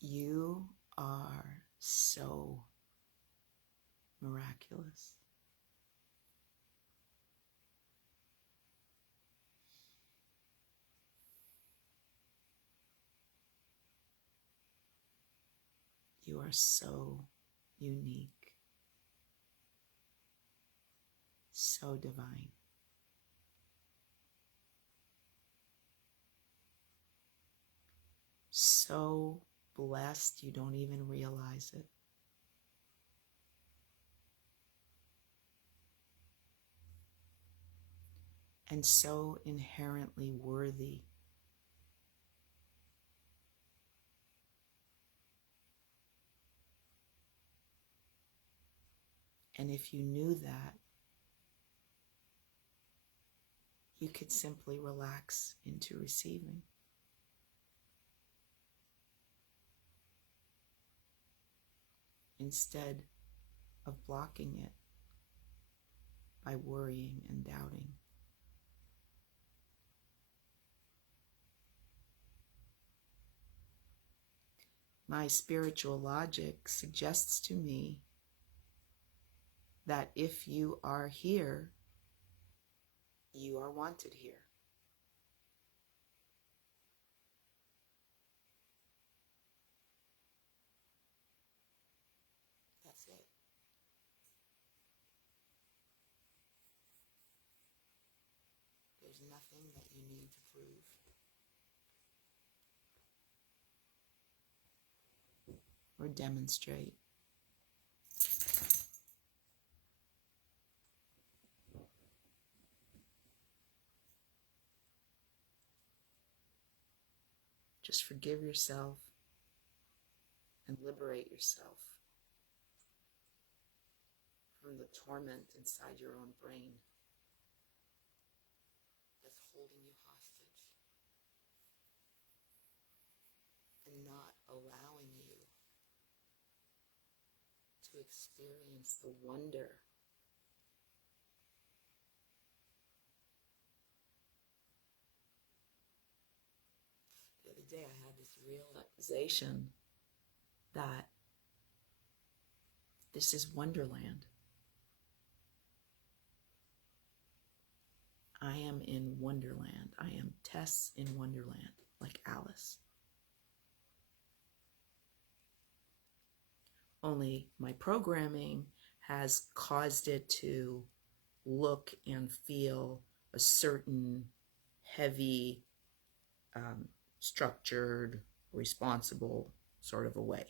You are so miraculous. You are so unique, so divine. So blessed you don't even realize it. And so inherently worthy. And if you knew that, you could simply relax into receiving. Instead of blocking it by worrying and doubting. My spiritual logic suggests to me that if you are here, you are wanted here. That's it. There's nothing that you need to prove. Or demonstrate. Just forgive yourself and liberate yourself from the torment inside your own brain that's holding you hostage and not allowing you to experience the wonder the other day. I had this realization that this is Wonderland. I am in Wonderland. I am Tess in Wonderland, like Alice. Only my programming has caused it to look and feel a certain heavy, structured, responsible sort of a way.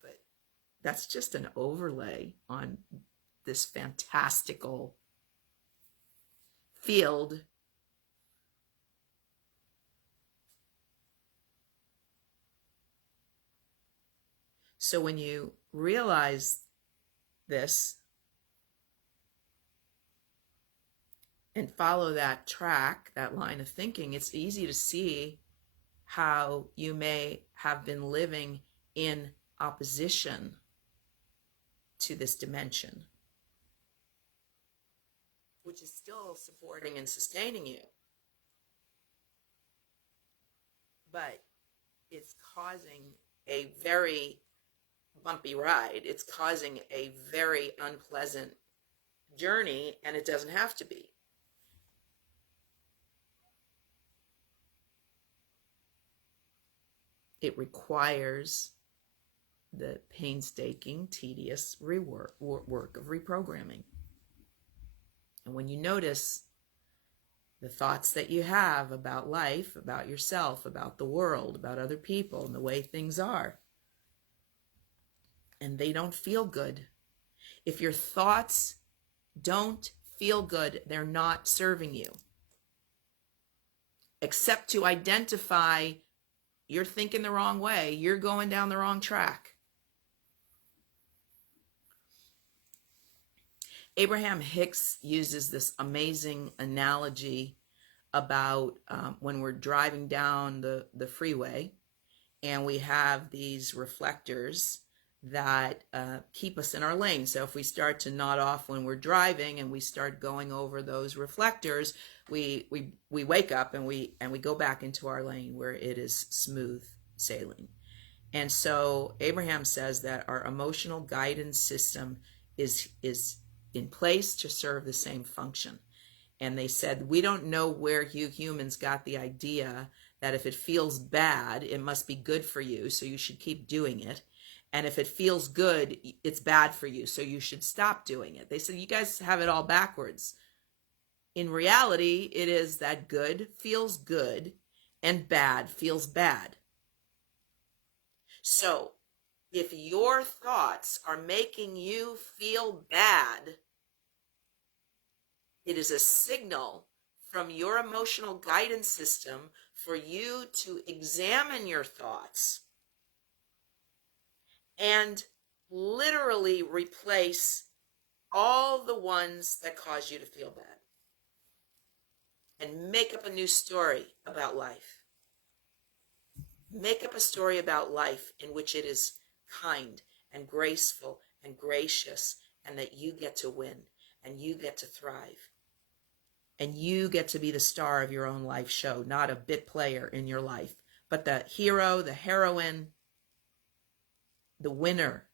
But that's just an overlay on this fantastical field. So when you realize this and follow that track, that line of thinking, it's easy to see how you may have been living in opposition to this dimension, which is still supporting and sustaining you. But it's causing a very bumpy ride. It's causing a very unpleasant journey, and it doesn't have to be. It requires the painstaking, tedious work of reprogramming. And when you notice the thoughts that you have about life, about yourself, about the world, about other people, and the way things are, and they don't feel good. If your thoughts don't feel good, they're not serving you. Except to identify you're thinking the wrong way, you're going down the wrong track. Abraham Hicks uses this amazing analogy about when we're driving down the freeway and we have these reflectors that keep us in our lane. So if we start to nod off when we're driving and we start going over those reflectors, we wake up and we go back into our lane where it is smooth sailing. And so Abraham says that our emotional guidance system is in place to serve the same function. And they said, we don't know where you humans got the idea that if it feels bad, it must be good for you, so you should keep doing it. And if it feels good, it's bad for you, so you should stop doing it. They said, you guys have it all backwards. In reality, it is that good feels good and bad feels bad. So if your thoughts are making you feel bad, it is a signal from your emotional guidance system for you to examine your thoughts and literally replace all the ones that cause you to feel bad and make up a new story about life. Make up a story about life in which it is kind and graceful and gracious, and that you get to win and you get to thrive. And you get to be the star of your own life show, not a bit player in your life, but the hero, the heroine, the winner.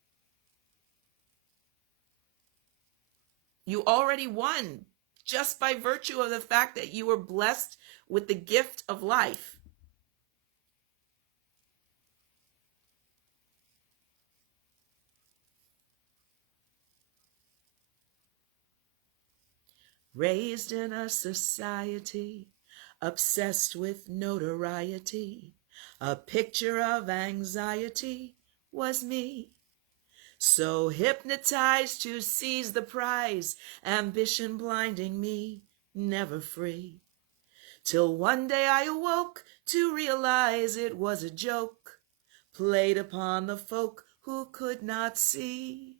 You already won just by virtue of the fact that you were blessed with the gift of life. Raised in a society obsessed with notoriety, a picture of anxiety was me. So hypnotized to seize the prize, ambition blinding me, never free. Till one day I awoke to realize it was a joke played upon the folk who could not see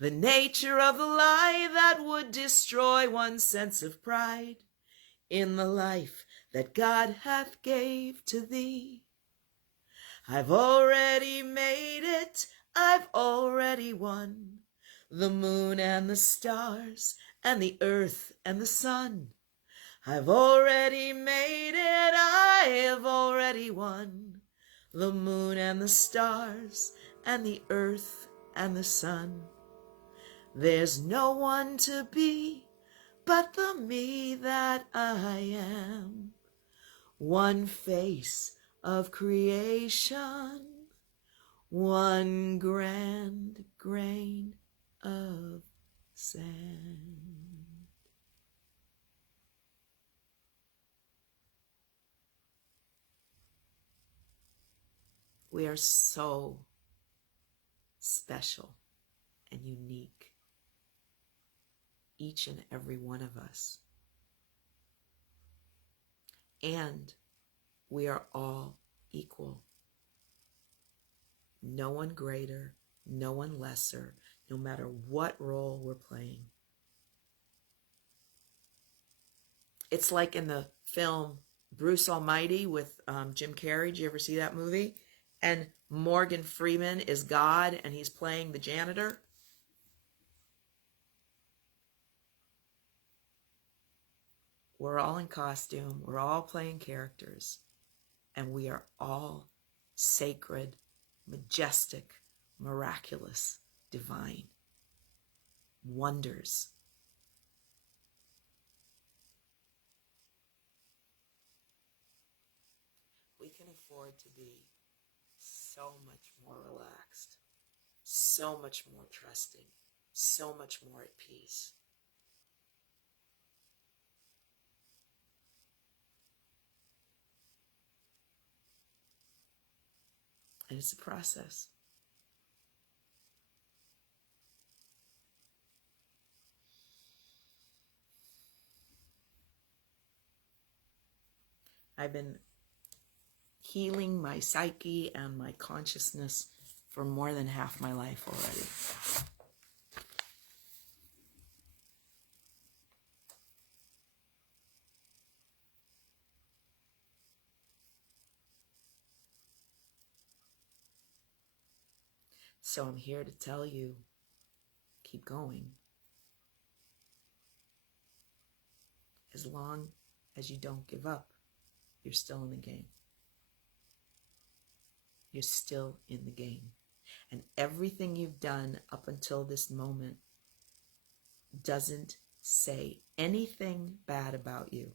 the nature of the lie that would destroy one's sense of pride in the life that God hath gave to thee. I've already made it, I've already won, the moon and the stars and the earth and the sun. I've already made it, I've already won, the moon and the stars and the earth and the sun. There's no one to be but the me that I am, one face of creation, one grand grain of sand. We are so special and unique, each and every one of us. And we are all equal. No one greater, no one lesser, no matter what role we're playing. It's like in the film Bruce Almighty with Jim Carrey. Did you ever see that movie? And Morgan Freeman is God and he's playing the janitor. We're all in costume. We're all playing characters. And we are all sacred, majestic, miraculous, divine wonders. We can afford to be so much more relaxed, so much more trusting, so much more at peace. And it's a process. I've been healing my psyche and my consciousness for more than half my life already. So I'm here to tell you, keep going. As long as you don't give up, you're still in the game. You're still in the game. And everything you've done up until this moment doesn't say anything bad about you.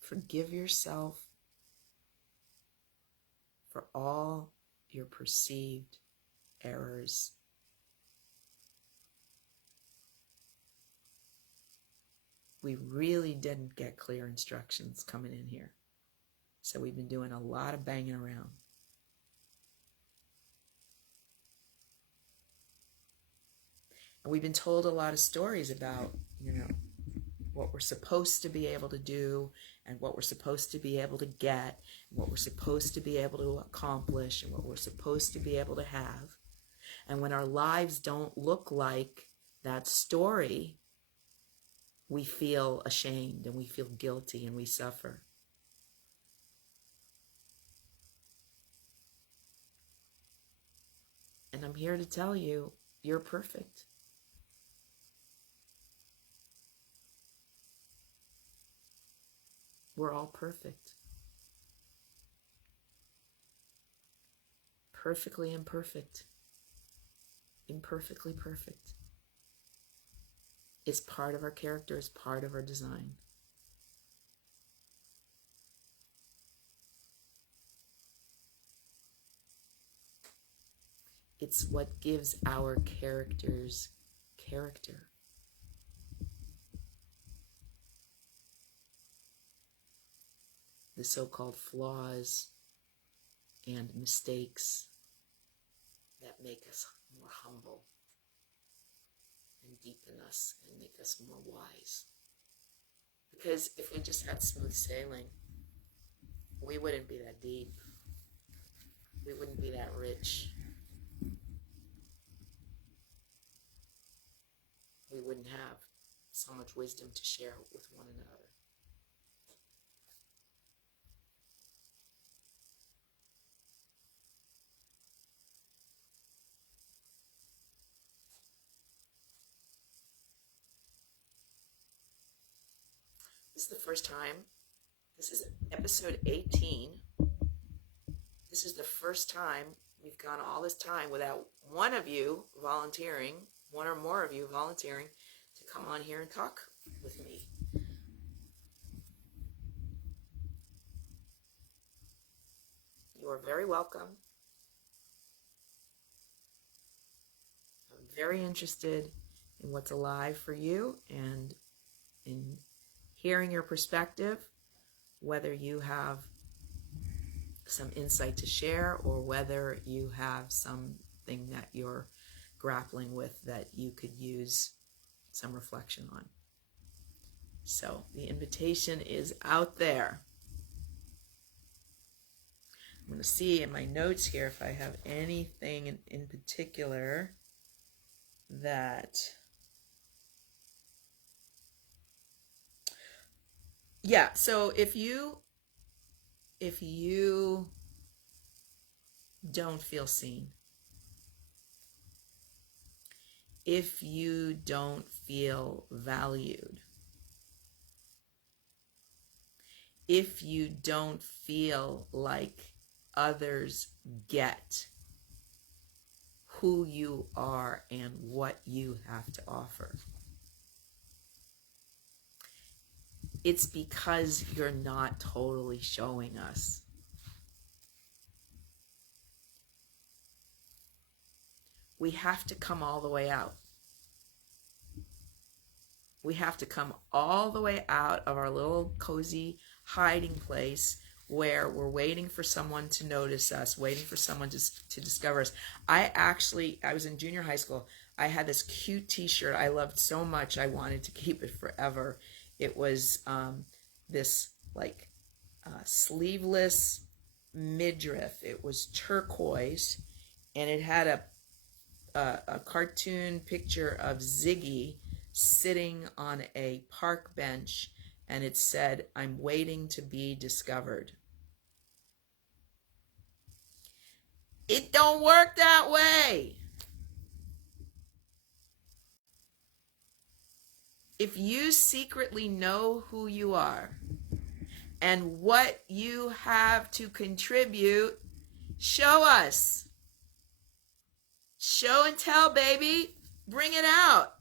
Forgive yourself for all your perceived errors. We really didn't get clear instructions coming in here. So we've been doing a lot of banging around. And we've been told a lot of stories about, what we're supposed to be able to do and what we're supposed to be able to get, and what we're supposed to be able to accomplish, and what we're supposed to be able to have. And when our lives don't look like that story, we feel ashamed and we feel guilty and we suffer. And I'm here to tell you, you're perfect. We're all perfect. Perfectly imperfect. Imperfectly perfect. It's part of our character, it's part of our design. It's what gives our characters character. The so-called flaws and mistakes that make us more humble and deepen us and make us more wise. Because if we just had smooth sailing, we wouldn't be that deep. We wouldn't be that rich. We wouldn't have so much wisdom to share with one another. This is the first time. This is episode 18. This is the first time we've gone all this time without one of you volunteering, one or more of you volunteering to come on here and talk with me. You are very welcome. I'm very interested in what's alive for you and in hearing your perspective, whether you have some insight to share or whether you have something that you're grappling with that you could use some reflection on. So the invitation is out there. I'm going to see in my notes here if I have anything in particular that... Yeah, so if you don't feel seen, if you don't feel valued, if you don't feel like others get who you are and what you have to offer. It's because you're not totally showing us. We have to come all the way out. We have to come all the way out of our little cozy hiding place where we're waiting for someone to notice us, waiting for someone to discover us. I was in junior high school. I had this cute t-shirt I loved so much I wanted to keep it forever. It was this like sleeveless midriff. It was turquoise, and it had a cartoon picture of Ziggy sitting on a park bench, and it said, "I'm waiting to be discovered." It don't work that way. If you secretly know who you are and what you have to contribute, show us. Show and tell, baby. Bring it out.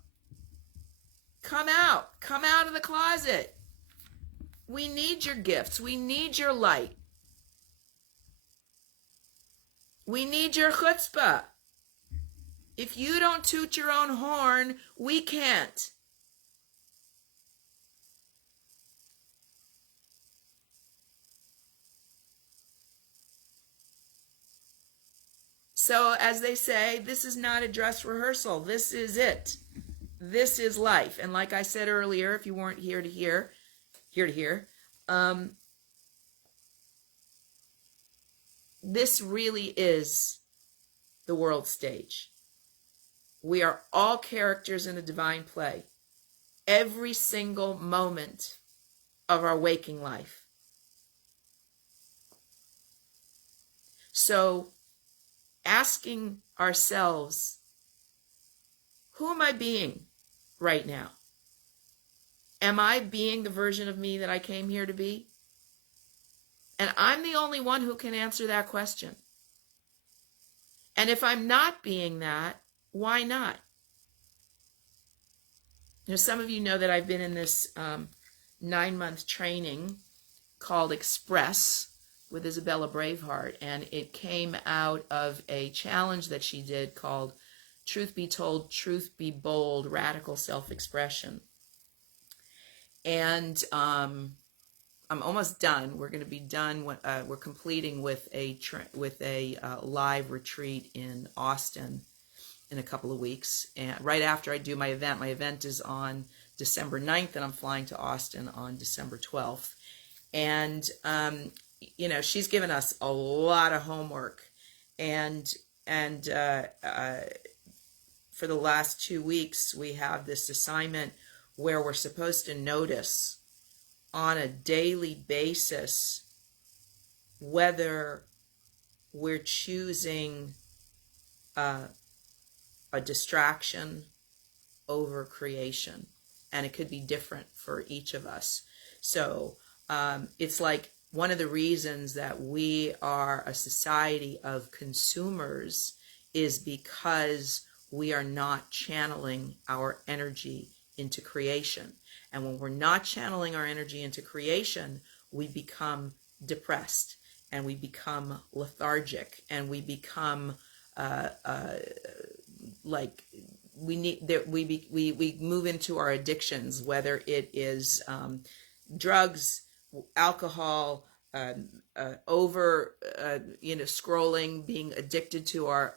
Come out. Come out of the closet. We need your gifts. We need your light. We need your chutzpah. If you don't toot your own horn, we can't. So, as they say, this is not a dress rehearsal. This is it. This is life. And like I said earlier, if you weren't here to hear, this really is the world stage. We are all characters in a divine play. Every single moment of our waking life. So, asking ourselves, who am I being right now? Am I being the version of me that I came here to be? And I'm the only one who can answer that question. And if I'm not being that, why not? Some of you know that I've been in this 9-month training called Express with Isabella Braveheart, and it came out of a challenge that she did called Truth Be Told, Truth Be Bold, Radical Self-Expression. And I'm almost done. We're going to be done. We're completing with a live retreat in Austin in a couple of weeks. And right after I do my event is on December 9th, and I'm flying to Austin on December 12th. And she's given us a lot of homework, and for the last 2 weeks, we have this assignment where we're supposed to notice on a daily basis whether we're choosing a distraction over creation. And it could be different for each of us. So it's like one of the reasons that we are a society of consumers is because we are not channeling our energy into creation. And when we're not channeling our energy into creation, we become depressed, and we become lethargic, and we become we move into our addictions, whether it is drugs, alcohol, scrolling, being addicted to our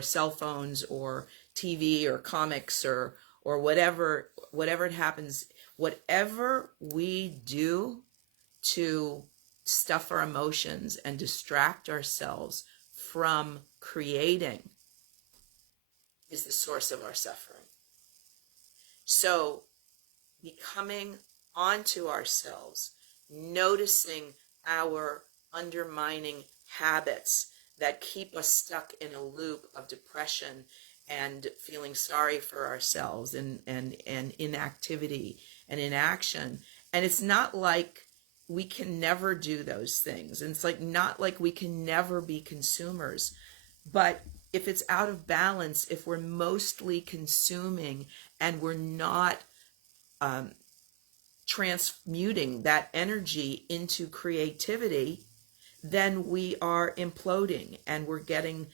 cell phones or TV or comics or whatever it happens. Whatever we do to stuff our emotions and distract ourselves from creating is the source of our suffering. So, becoming onto ourselves, noticing our undermining habits that keep us stuck in a loop of depression and feeling sorry for ourselves and inactivity and inaction. And it's not like we can never do those things. And it's like, not like we can never be consumers, but if it's out of balance, if we're mostly consuming and we're not transmuting that energy into creativity, then we are imploding and we're getting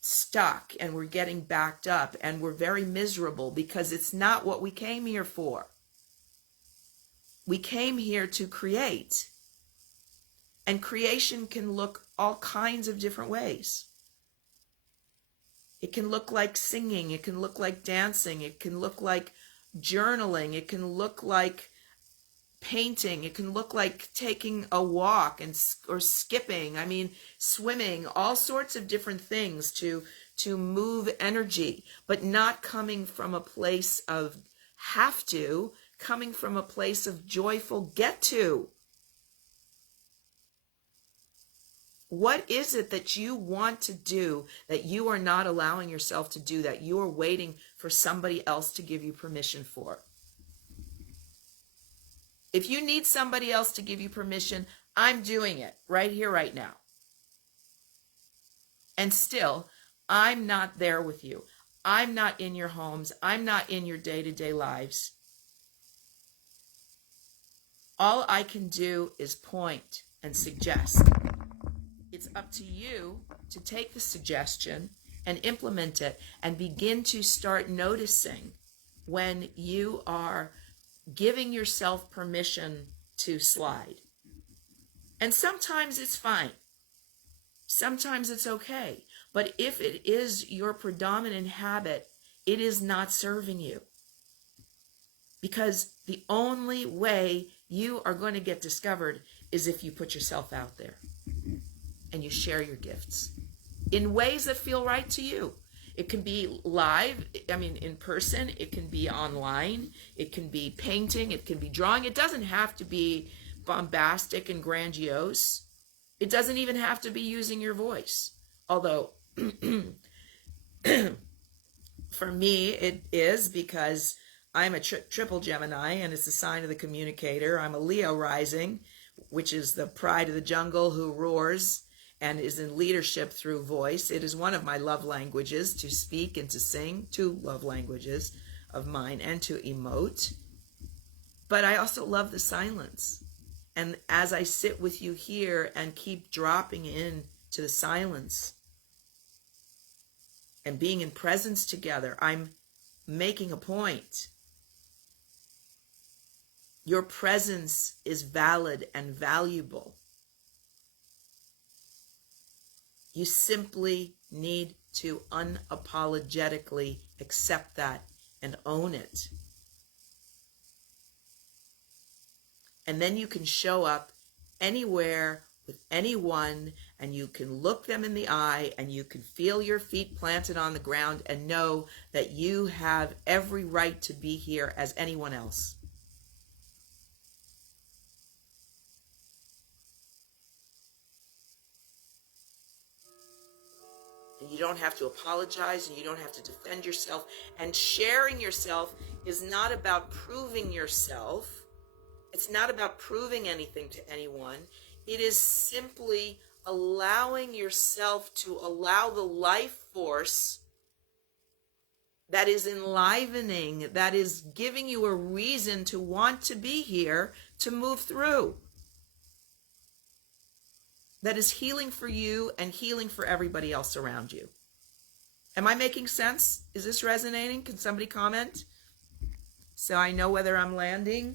stuck and we're getting backed up and we're very miserable because it's not what we came here for. We came here to create. And creation can look all kinds of different ways. It can look like singing. It can look like dancing. It can look like journaling. It can look like painting. It can look like taking a walk or skipping. I mean, swimming, all sorts of different things to move energy, but not coming from a place of have to, coming from a place of joyful get to. What is it that you want to do that you are not allowing yourself to do, that you are waiting for somebody else to give you permission for? If you need somebody else to give you permission, I'm doing it right here, right now. And still, I'm not there with you. I'm not in your homes. I'm not in your day-to-day lives. All I can do is point and suggest. It's up to you to take the suggestion and implement it and begin to start noticing when you are giving yourself permission to slide. And sometimes it's fine. Sometimes it's okay. But if it is your predominant habit, it is not serving you. Because the only way you are going to get discovered is if you put yourself out there and you share your gifts in ways that feel right to you. It can be live, in person. It can be online. It can be painting. It can be drawing. It doesn't have to be bombastic and grandiose. It doesn't even have to be using your voice. Although, for me, it is, because I'm a triple Gemini, and it's a sign of the communicator. I'm a Leo rising, which is the pride of the jungle who roars and is in leadership through voice. It is one of my love languages, to speak and to sing, two love languages of mine, and to emote. But I also love the silence. And as I sit with you here and keep dropping in to the silence and being in presence together, I'm making a point. Your presence is valid and valuable. You simply need to unapologetically accept that and own it. And then you can show up anywhere with anyone, and you can look them in the eye, and you can feel your feet planted on the ground and know that you have every right to be here as anyone else. And you don't have to apologize, and you don't have to defend yourself. And sharing yourself is not about proving yourself. It's not about proving anything to anyone. It is simply allowing yourself to allow the life force that is enlivening, that is giving you a reason to want to be here, to move through. That is healing for you and healing for everybody else around you. Am I making sense? Is this resonating? Can somebody comment so I know whether I'm landing?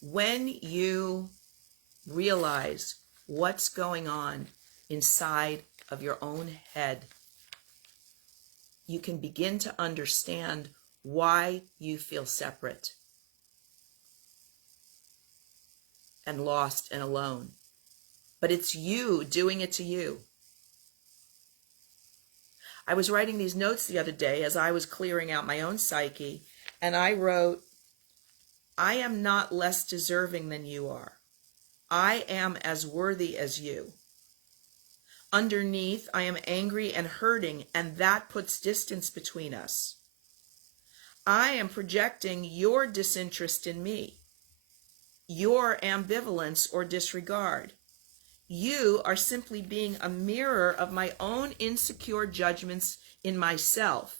When you realize what's going on inside of your own head, you can begin to understand why you feel separate and lost and alone. But it's you doing it to you. I was writing these notes the other day as I was clearing out my own psyche, and I wrote, I am not less deserving than you are. I am as worthy as you. Underneath, I am angry and hurting, and that puts distance between us. I am projecting your disinterest in me, your ambivalence or disregard. You are simply being a mirror of my own insecure judgments in myself.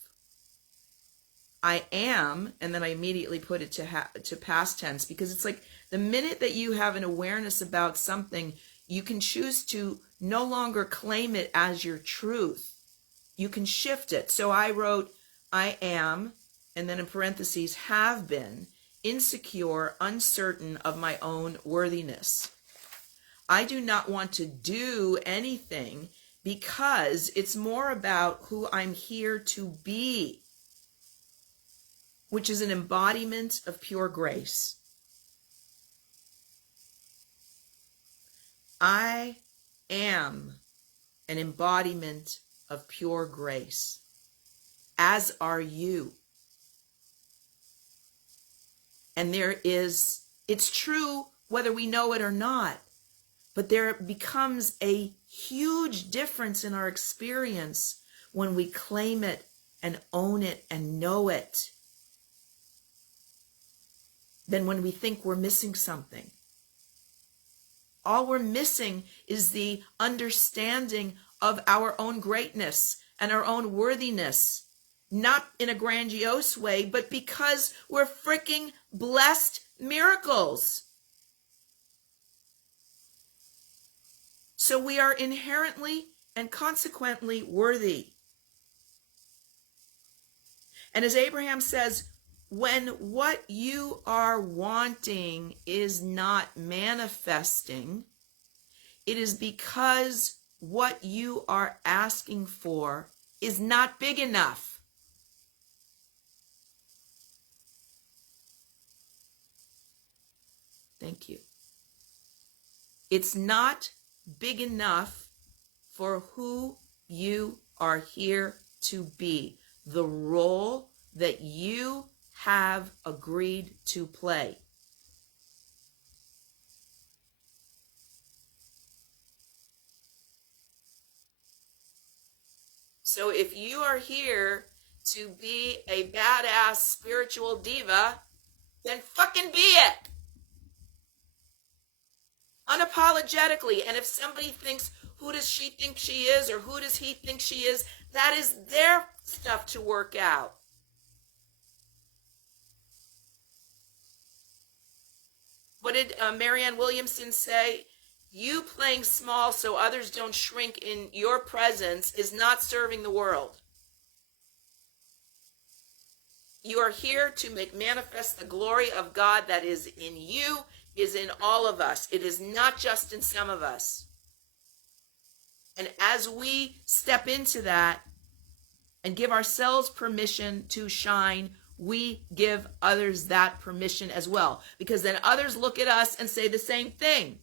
I am, and then I immediately put it to past tense, because it's like the minute that you have an awareness about something, you can choose to no longer claim it as your truth. You can shift it. So I wrote, I am, and then in parentheses, have been insecure, uncertain of my own worthiness. I do not want to do anything because it's more about who I'm here to be, which is an embodiment of pure grace. I am an embodiment of pure grace, as are you. And it's true whether we know it or not, but there becomes a huge difference in our experience when we claim it and own it and know it, than when we think we're missing something. All we're missing is the understanding of our own greatness and our own worthiness, not in a grandiose way, but because we're freaking blessed miracles. So we are inherently and consequently worthy. And as Abraham says, when what you are wanting is not manifesting, it is because what you are asking for is not big enough. Thank you. It's not big enough for who you are here to be, the role that you have agreed to play. So if you are here to be a badass spiritual diva, then fucking be it. Unapologetically. And if somebody thinks, who does she think she is, or who does he think she is, that is their stuff to work out. What did Marianne Williamson say? You playing small so others don't shrink in your presence is not serving the world. You are here to make manifest the glory of God that is in you, is in all of us. It is not just in some of us. And as we step into that and give ourselves permission to shine, we give others that permission as well. Because then others look at us and say the same thing.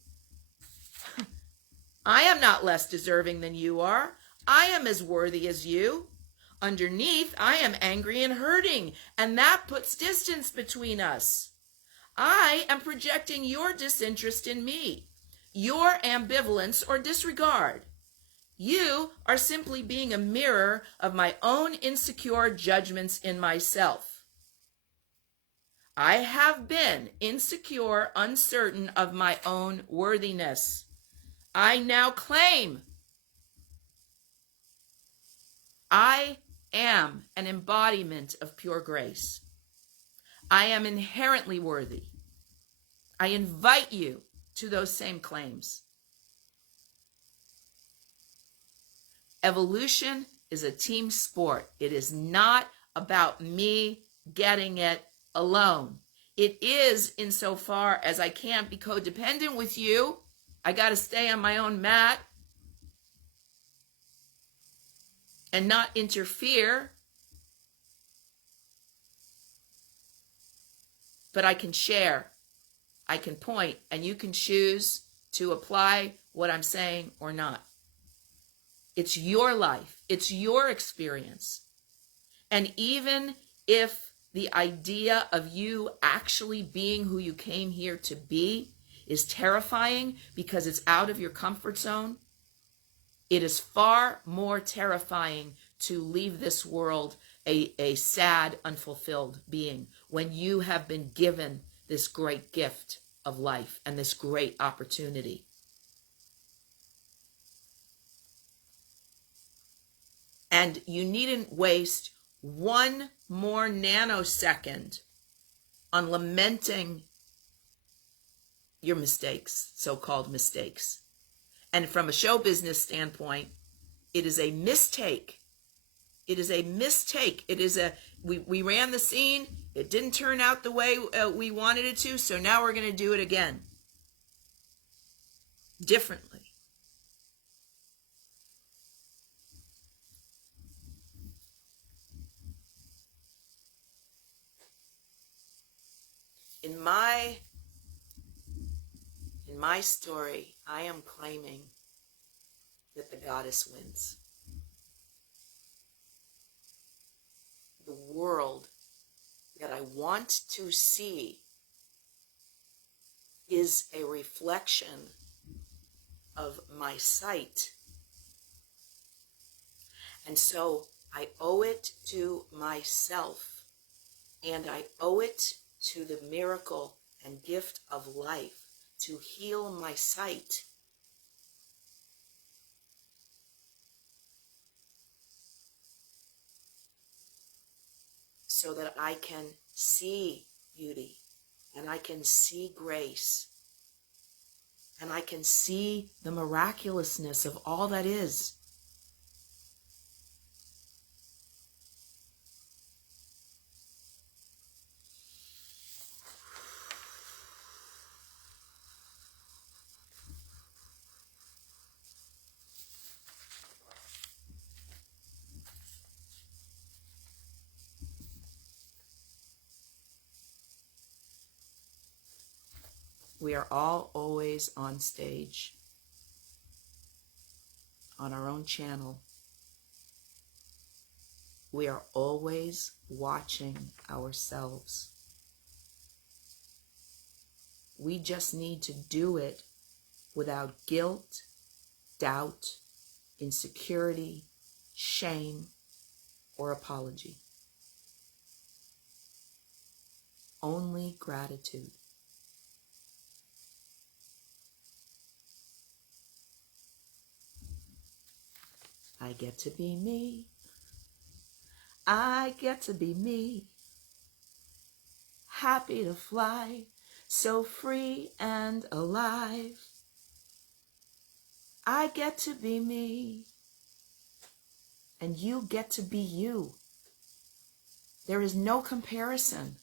I am not less deserving than you are. I am as worthy as you. Underneath, I am angry and hurting, and that puts distance between us. I am projecting your disinterest in me, your ambivalence or disregard. You are simply being a mirror of my own insecure judgments in myself. I have been insecure, uncertain of my own worthiness. I now claim I am an embodiment of pure grace. I am inherently worthy. I invite you to those same claims. Evolution is a team sport. It is not about me getting it alone. It is insofar as I can't be codependent with you. I got to stay on my own mat and not interfere. But I can share, I can point, and you can choose to apply what I'm saying or not. It's your life. It's your experience. And even if the idea of you actually being who you came here to be is terrifying because it's out of your comfort zone, it is far more terrifying to leave this world a sad, unfulfilled being when you have been given this great gift of life and this great opportunity. And you needn't waste one more nanosecond on lamenting your mistakes, so-called mistakes. And from a show business standpoint, it is a mistake. It is a mistake. It is we ran the scene. It didn't turn out the way we wanted it to, so now we're going to do it again. Differently. In my story, I am claiming that the goddess wins. The world that I want to see is a reflection of my sight. And so I owe it to myself, and I owe it to the miracle and gift of life to heal my sight. So that I can see beauty, and I can see grace, and I can see the miraculousness of all that is. We are all always on stage, on our own channel. We are always watching ourselves. We just need to do it without guilt, doubt, insecurity, shame, or apology. Only gratitude. I get to be me. I get to be me. Happy to fly, so free and alive. I get to be me. And you get to be you. There is no comparison.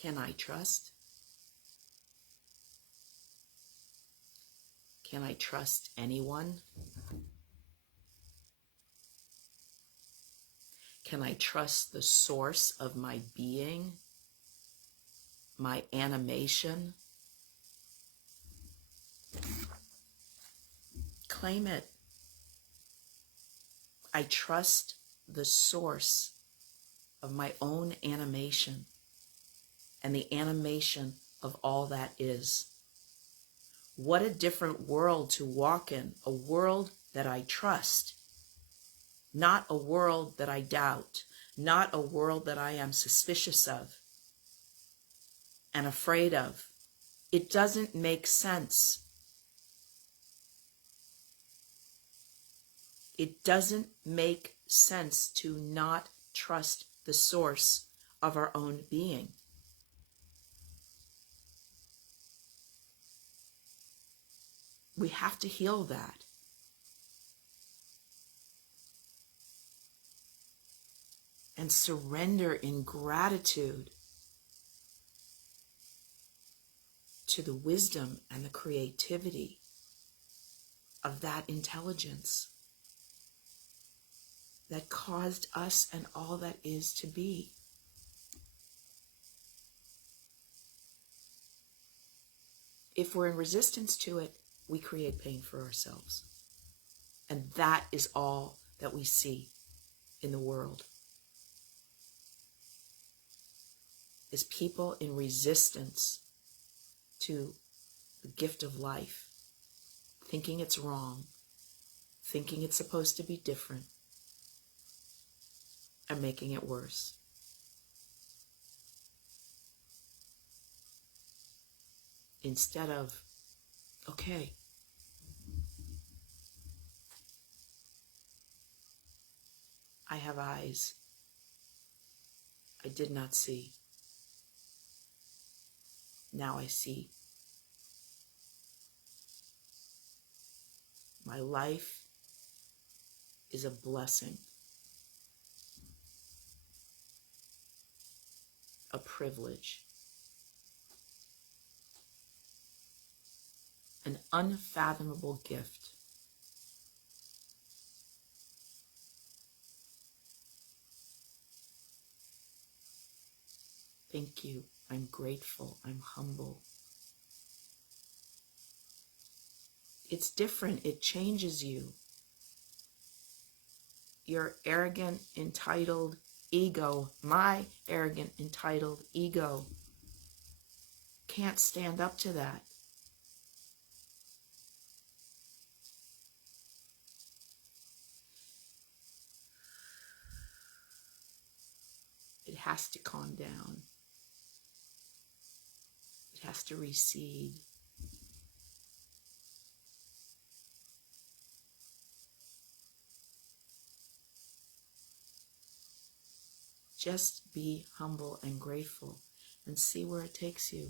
Can I trust? Can I trust anyone? Can I trust the source of my being, my animation? Claim it. I trust the source of my own animation and the animation of all that is. What a different world to walk in, a world that I trust, not a world that I doubt, not a world that I am suspicious of and afraid of. It doesn't make sense. It doesn't make sense to not trust the source of our own being. We have to heal that. And surrender in gratitude to the wisdom and the creativity of that intelligence. that caused us and all that is to be. If we're in resistance to it, we create pain for ourselves. And that is all that we see in the world, is people in resistance to the gift of life, thinking it's wrong, thinking it's supposed to be different, and making it worse. Instead of, okay, I have eyes I did not see. Now I see. My life is a blessing, a privilege, an unfathomable gift. Thank you. I'm grateful. I'm humble. It's different. It changes you. Your arrogant, entitled ego, my arrogant, entitled ego, can't stand up to that. It has to calm down. It has to recede. Just be humble and grateful and see where it takes you.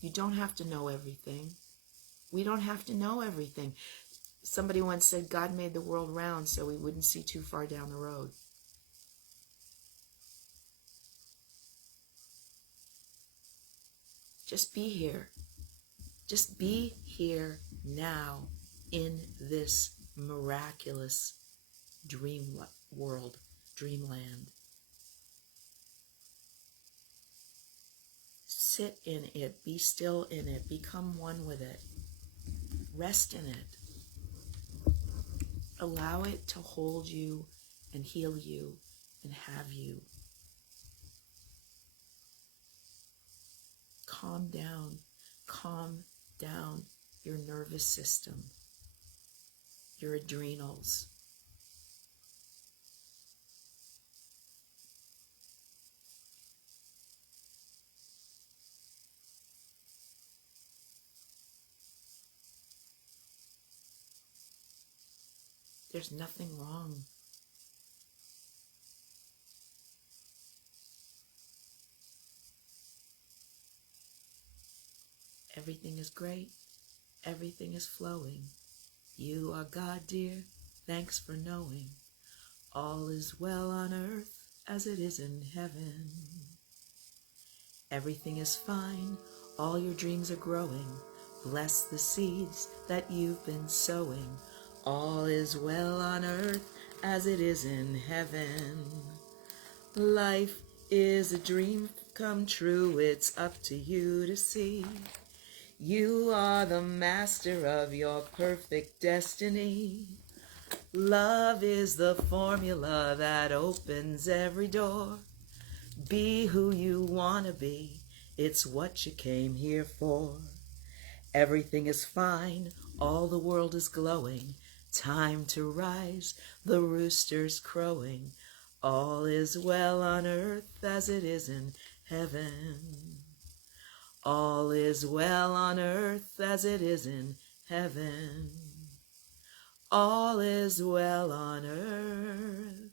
You don't have to know everything. We don't have to know everything. Somebody once said God made the world round so we wouldn't see too far down the road. Just be here. Just be here now in this miraculous dream world, dreamland. Sit in it. Be still in it. Become one with it. Rest in it. Allow it to hold you and heal you and have you. Calm down. Calm down your nervous system, your adrenals. There's nothing wrong. Everything is great. Everything is flowing. You are God, dear. Thanks for knowing. All is well on earth as it is in heaven. Everything is fine. All your dreams are growing. Bless the seeds that you've been sowing. All is well on earth as it is in heaven. Life is a dream come true. It's up to you to see. You are the master of your perfect destiny. Love is the formula that opens every door. Be who you want to be. It's what you came here for. Everything is fine. All the world is glowing. Time to rise. The rooster's crowing. All is well on earth as it is in heaven. All is well on earth as it is in heaven. All is well on earth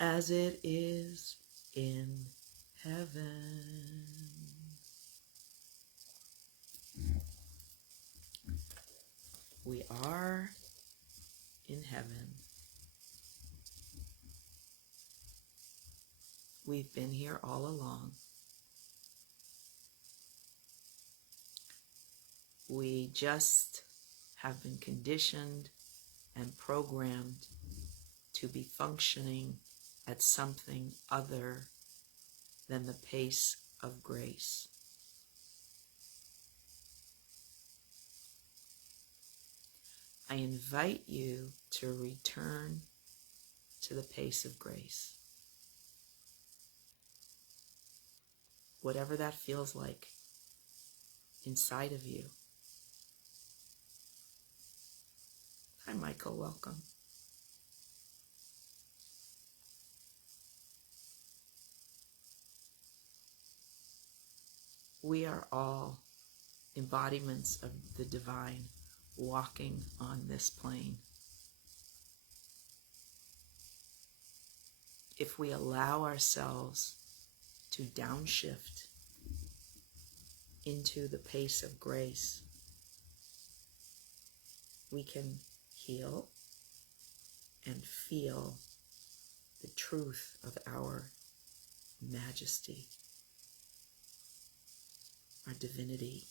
as it is in heaven. We are in heaven. We've been here all along. We just have been conditioned and programmed to be functioning at something other than the pace of grace. I invite you to return to the pace of grace. Whatever that feels like inside of you. Hi, Michael, welcome. We are all embodiments of the divine walking on this plane. If we allow ourselves to downshift into the pace of grace, we can heal and feel the truth of our majesty, our divinity.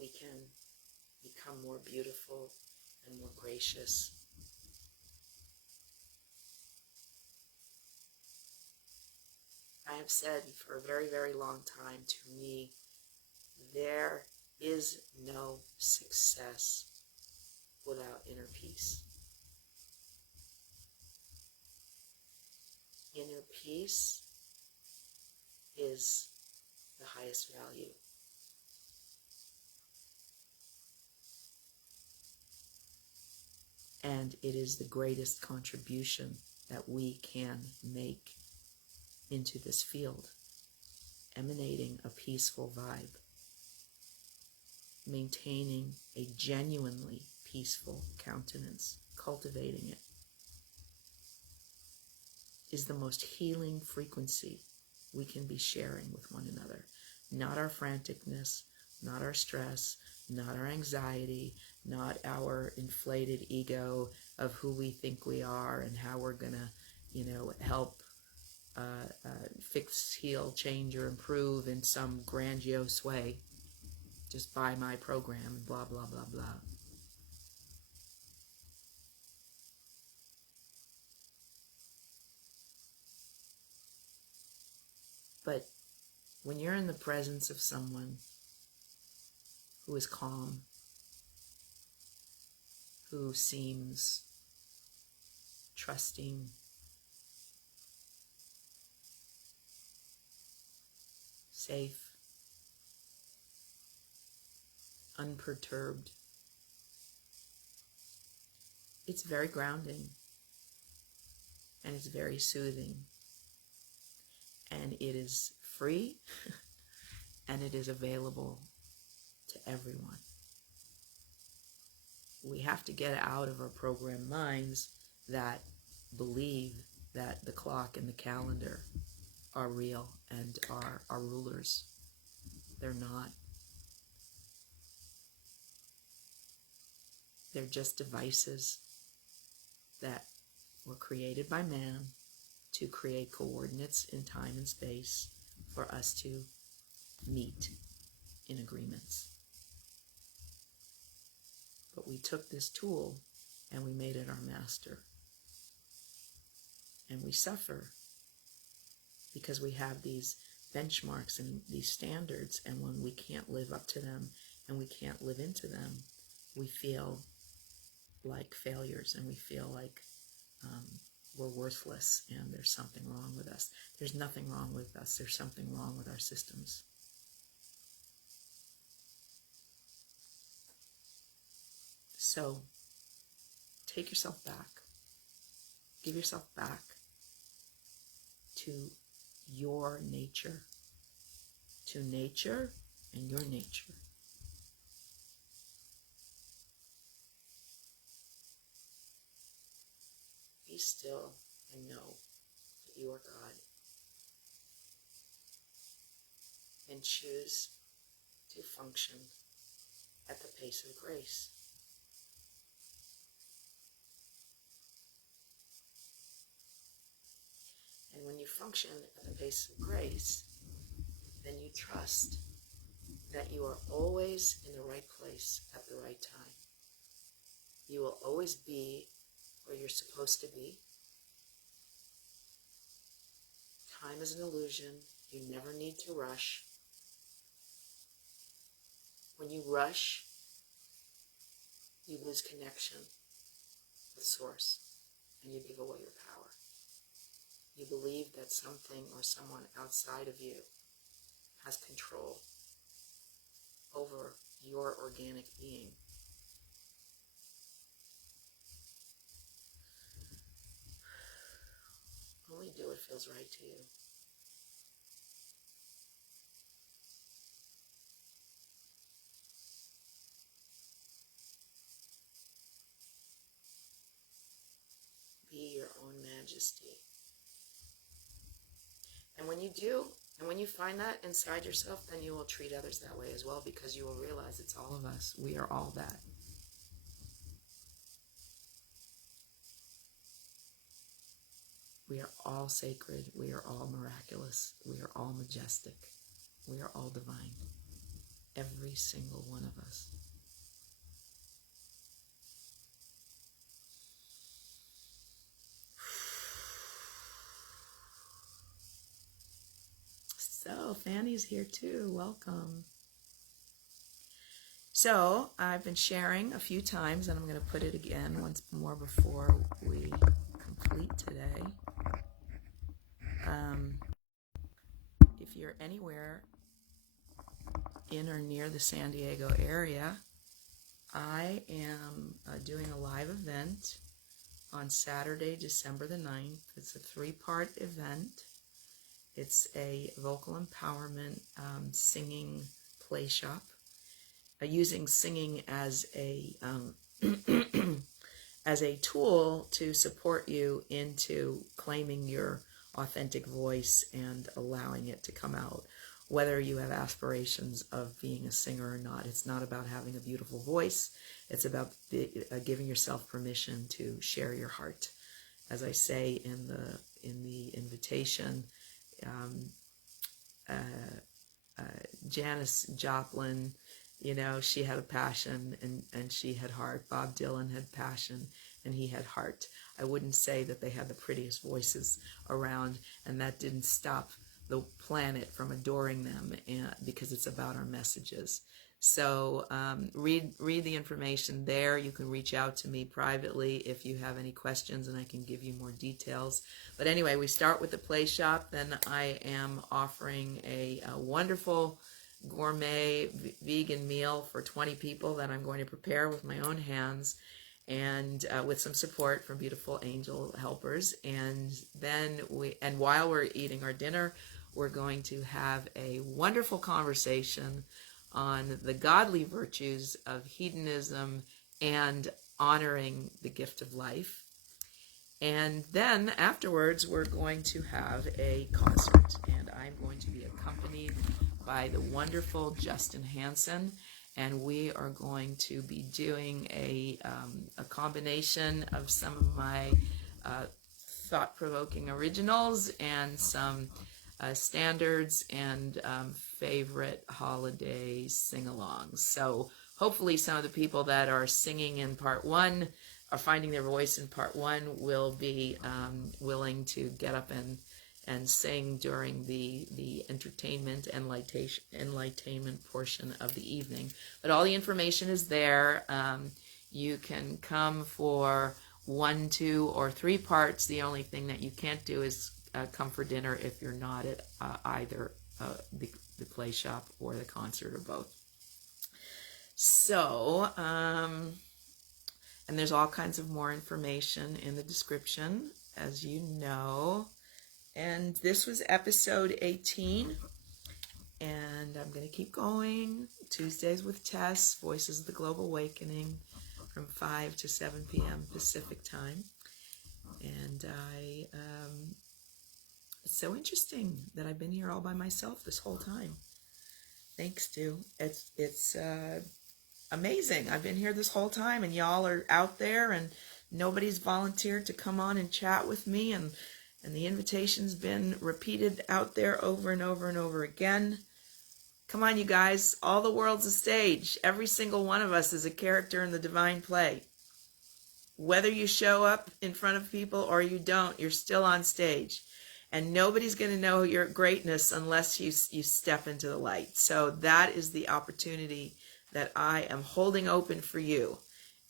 We can become more beautiful and more gracious. I have said for a very, very long time, to me, there is no success without inner peace. Inner peace is the highest value. And it is the greatest contribution that we can make into this field, emanating a peaceful vibe, maintaining a genuinely peaceful countenance, cultivating it, is the most healing frequency we can be sharing with one another. Not our franticness, not our stress, not our anxiety, not our inflated ego of who we think we are and how we're gonna, help fix, heal, change, or improve in some grandiose way. Just buy my program and blah, blah, blah, blah. But when you're in the presence of someone who is calm, who seems trusting, safe, unperturbed, it's very grounding and it's very soothing. And it is free and it is available to everyone. We have to get out of our programmed minds that believe that the clock and the calendar are real and are our rulers. They're not. They're just devices that were created by man to create coordinates in time and space for us to meet in agreements. But we took this tool and we made it our master. And we suffer because we have these benchmarks and these standards, and when we can't live up to them and we can't live into them, we feel like failures and we feel like we're worthless and there's something wrong with us. There's nothing wrong with us. There's something wrong with our systems. So take yourself back. Give yourself back to your nature, to nature and your nature. Be still and know that you are God. And choose to function at the pace of grace. And when you function at the pace of grace, then you trust that you are always in the right place at the right time. You will always be where you're supposed to be. Time is an illusion. You never need to rush. When you rush, you lose connection with Source, and you give away your power. You believe that something or someone outside of you has control over your organic being. Only do what feels right to you. Be your own majesty. And when you do, and when you find that inside yourself, then you will treat others that way as well, because you will realize it's all of us. We are all that. We are all sacred. We are all miraculous. We are all majestic. We are all divine. Every single one of us. So, Fanny's here too. Welcome. So, I've been sharing a few times, and I'm going to put it again once more before we complete today. If you're anywhere in or near the San Diego area, I am doing a live event on Saturday, December the 9th. It's a 3-part event. It's a vocal empowerment singing play shop, using singing as a as a tool to support you into claiming your authentic voice and allowing it to come out, whether you have aspirations of being a singer or not. It's not about having a beautiful voice. It's about giving yourself permission to share your heart. As I say in the invitation, Janis Joplin, she had a passion and she had heart. Bob Dylan had passion and he had heart. I wouldn't say that they had the prettiest voices around, and that didn't stop the planet from adoring them, because it's about our messages. So read the information there. You can reach out to me privately if you have any questions, and I can give you more details. But anyway, we start with the play shop. Then I am offering a wonderful gourmet vegan meal for 20 people that I'm going to prepare with my own hands, and with some support from beautiful angel helpers. And then while we're eating our dinner, we're going to have a wonderful conversation on the godly virtues of hedonism and honoring the gift of life. And then afterwards, we're going to have a concert, and I'm going to be accompanied by the wonderful Justin Hansen, and we are going to be doing a combination of some of my thought-provoking originals and some standards and favorite holiday sing-alongs. So hopefully some of the people that are singing in part 1 are finding their voice in part 1 will be willing to get up and sing during the entertainment and enlightenment portion of the evening. But all the information is there. You can come for 1, 2, or 3 parts. The only thing that you can't do is come for dinner if you're not at either the play shop or the concert, or both. So, and there's all kinds of more information in the description, as you know. And this was episode 18, and I'm going to keep going. Tuesdays with Tess, Voices of the Global Awakening, from 5 to 7 p.m. Pacific time. And it's so interesting that I've been here all by myself this whole time. Thanks to it's amazing. I've been here this whole time, and y'all are out there, and nobody's volunteered to come on and chat with me, and the invitation's been repeated out there over and over and over again. Come on, you guys. All the world's a stage. Every single one of us is a character in the divine play. Whether you show up in front of people or you don't, you're still on stage. And nobody's going to know your greatness unless you step into the light. So that is the opportunity that I am holding open for you.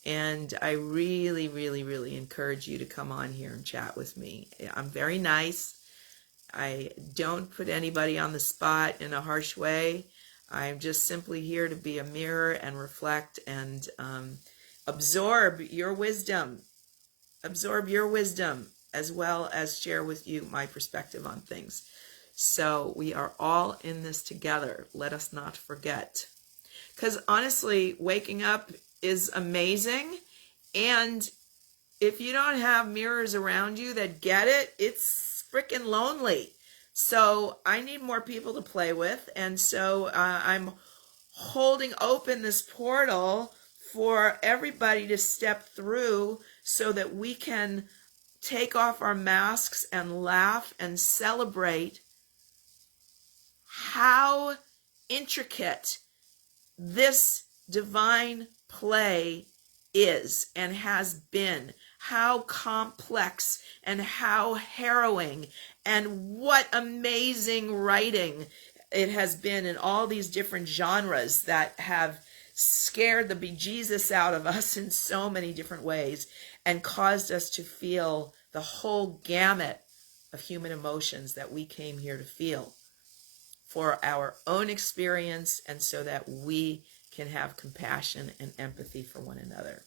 And I really, really, really encourage you to come on here and chat with me. I'm very nice. I don't put anybody on the spot in a harsh way. I'm just simply here to be a mirror and reflect and absorb your wisdom. Absorb your wisdom as well as share with you my perspective on things. So we are all in this together. Let us not forget. Because honestly, waking up is amazing. And if you don't have mirrors around you that get it, it's freaking lonely. So I need more people to play with. And so I'm holding open this portal for everybody to step through so that we can take off our masks and laugh and celebrate how intricate this divine play is and has been, how complex and how harrowing, and what amazing writing it has been in all these different genres that have scared the bejesus out of us in so many different ways and caused us to feel the whole gamut of human emotions that we came here to feel for our own experience and so that we can have compassion and empathy for one another.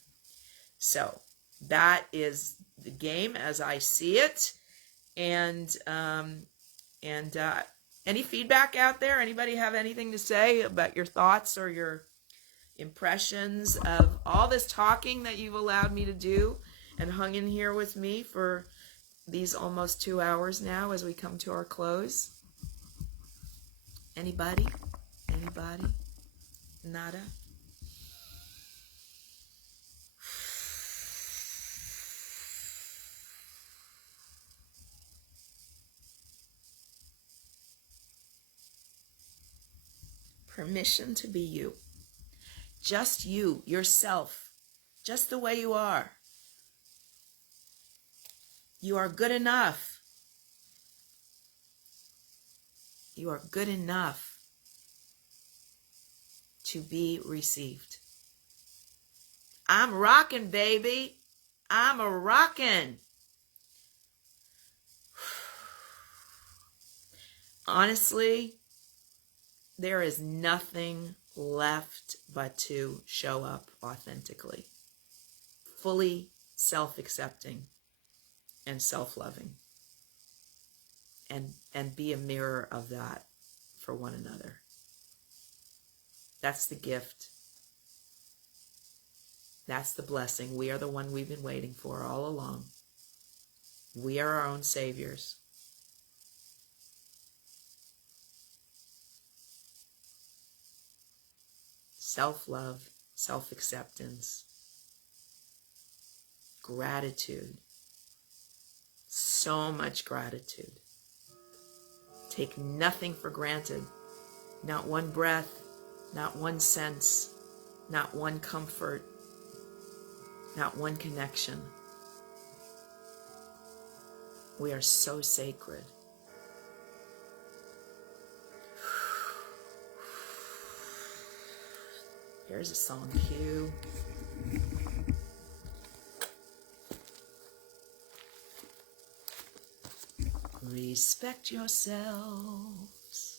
So that is the game as I see it. And any feedback out there? Anybody have anything to say about your thoughts or your impressions of all this talking that you've allowed me to do and hung in here with me for these almost 2 hours now as we come to our close? Anybody? Anybody? Nada? Permission to be you. Just you, yourself, just the way you are. You are good enough. You are good enough to be received. I'm rocking, baby. I'm a rockin'. Honestly, there is nothing left but to show up authentically, fully self-accepting and self-loving, and be a mirror of that for one another. That's the gift. That's the blessing. We are the one we've been waiting for all along. We are our own saviors. Self-love, self-acceptance, gratitude, so much gratitude. Take nothing for granted, not one breath, not one sense, not one comfort, not one connection. We are so sacred. Here's a song cue. Respect yourselves.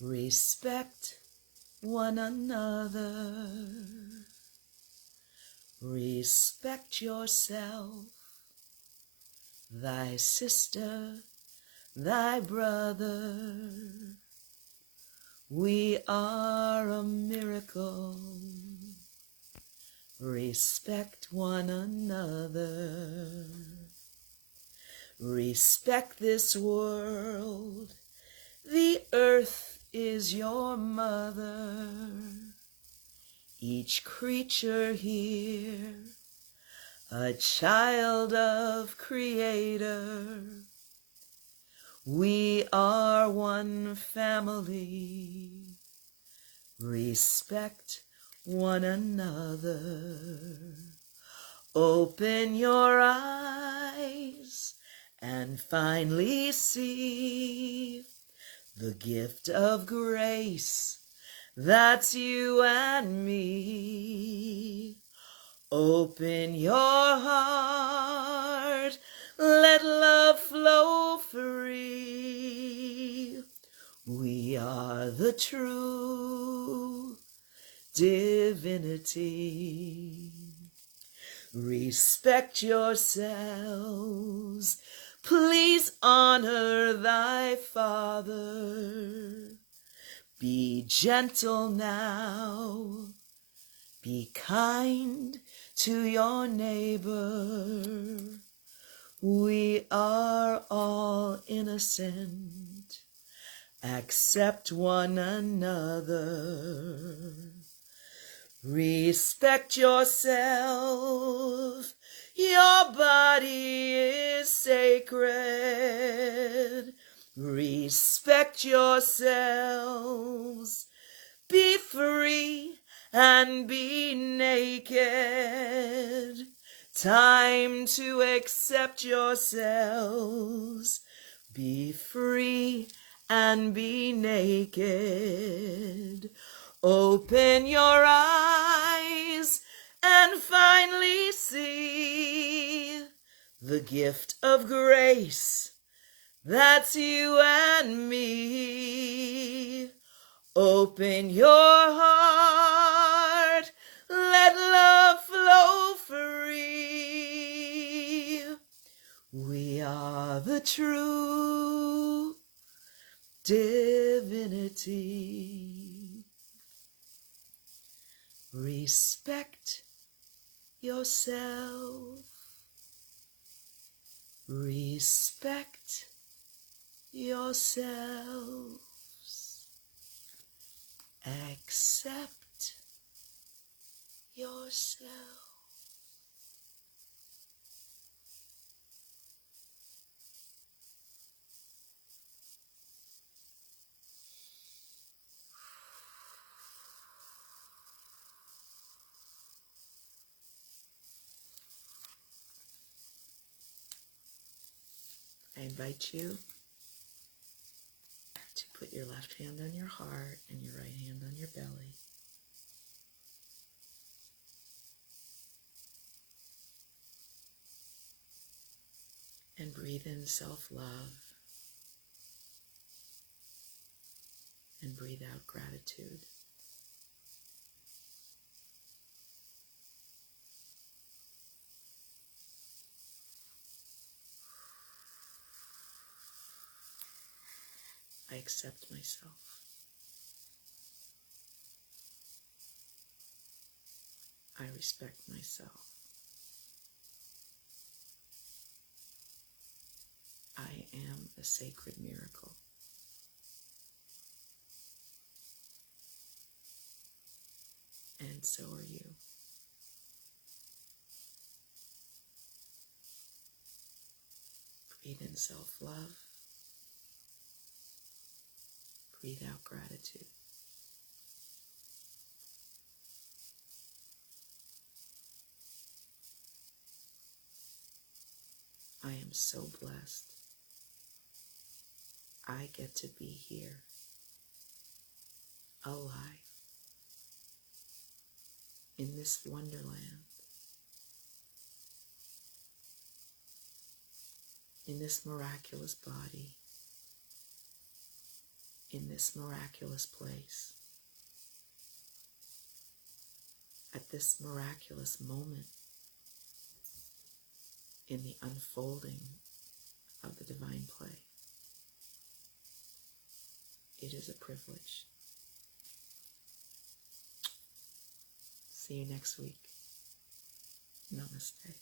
Respect one another. Respect yourself, thy sister, thy brother. We are a miracle. Respect one another. Respect this world. The earth is your mother. Each creature here, a child of Creator. We are one family. Respect one another. Open your eyes and finally see the gift of grace. That's you and me. Open your heart, let love flow free. We are the true divinity. Respect yourselves, please honor thy father. Be gentle now, be kind to your neighbor. We are all innocent. Accept one another. Respect yourself. Your body is sacred. Respect yourselves. Be free and be naked. Time to accept yourselves. Be free and be naked. Open your eyes and finally see the gift of grace. That's you and me. Open your heart, let love flow free. We are the true divinity. Respect yourself. Respect yourselves. Accept yourself. I invite you to put your left hand on your heart and your right hand on your belly. And breathe in self-love. And breathe out gratitude. I accept myself. I respect myself. I am a sacred miracle. And so are you. Breathe in self-love. Breathe out gratitude. I am so blessed. I get to be here, alive, in this wonderland, in this miraculous body, in this miraculous place, at this miraculous moment, in the unfolding of the divine play. It is a privilege. See you next week. Namaste.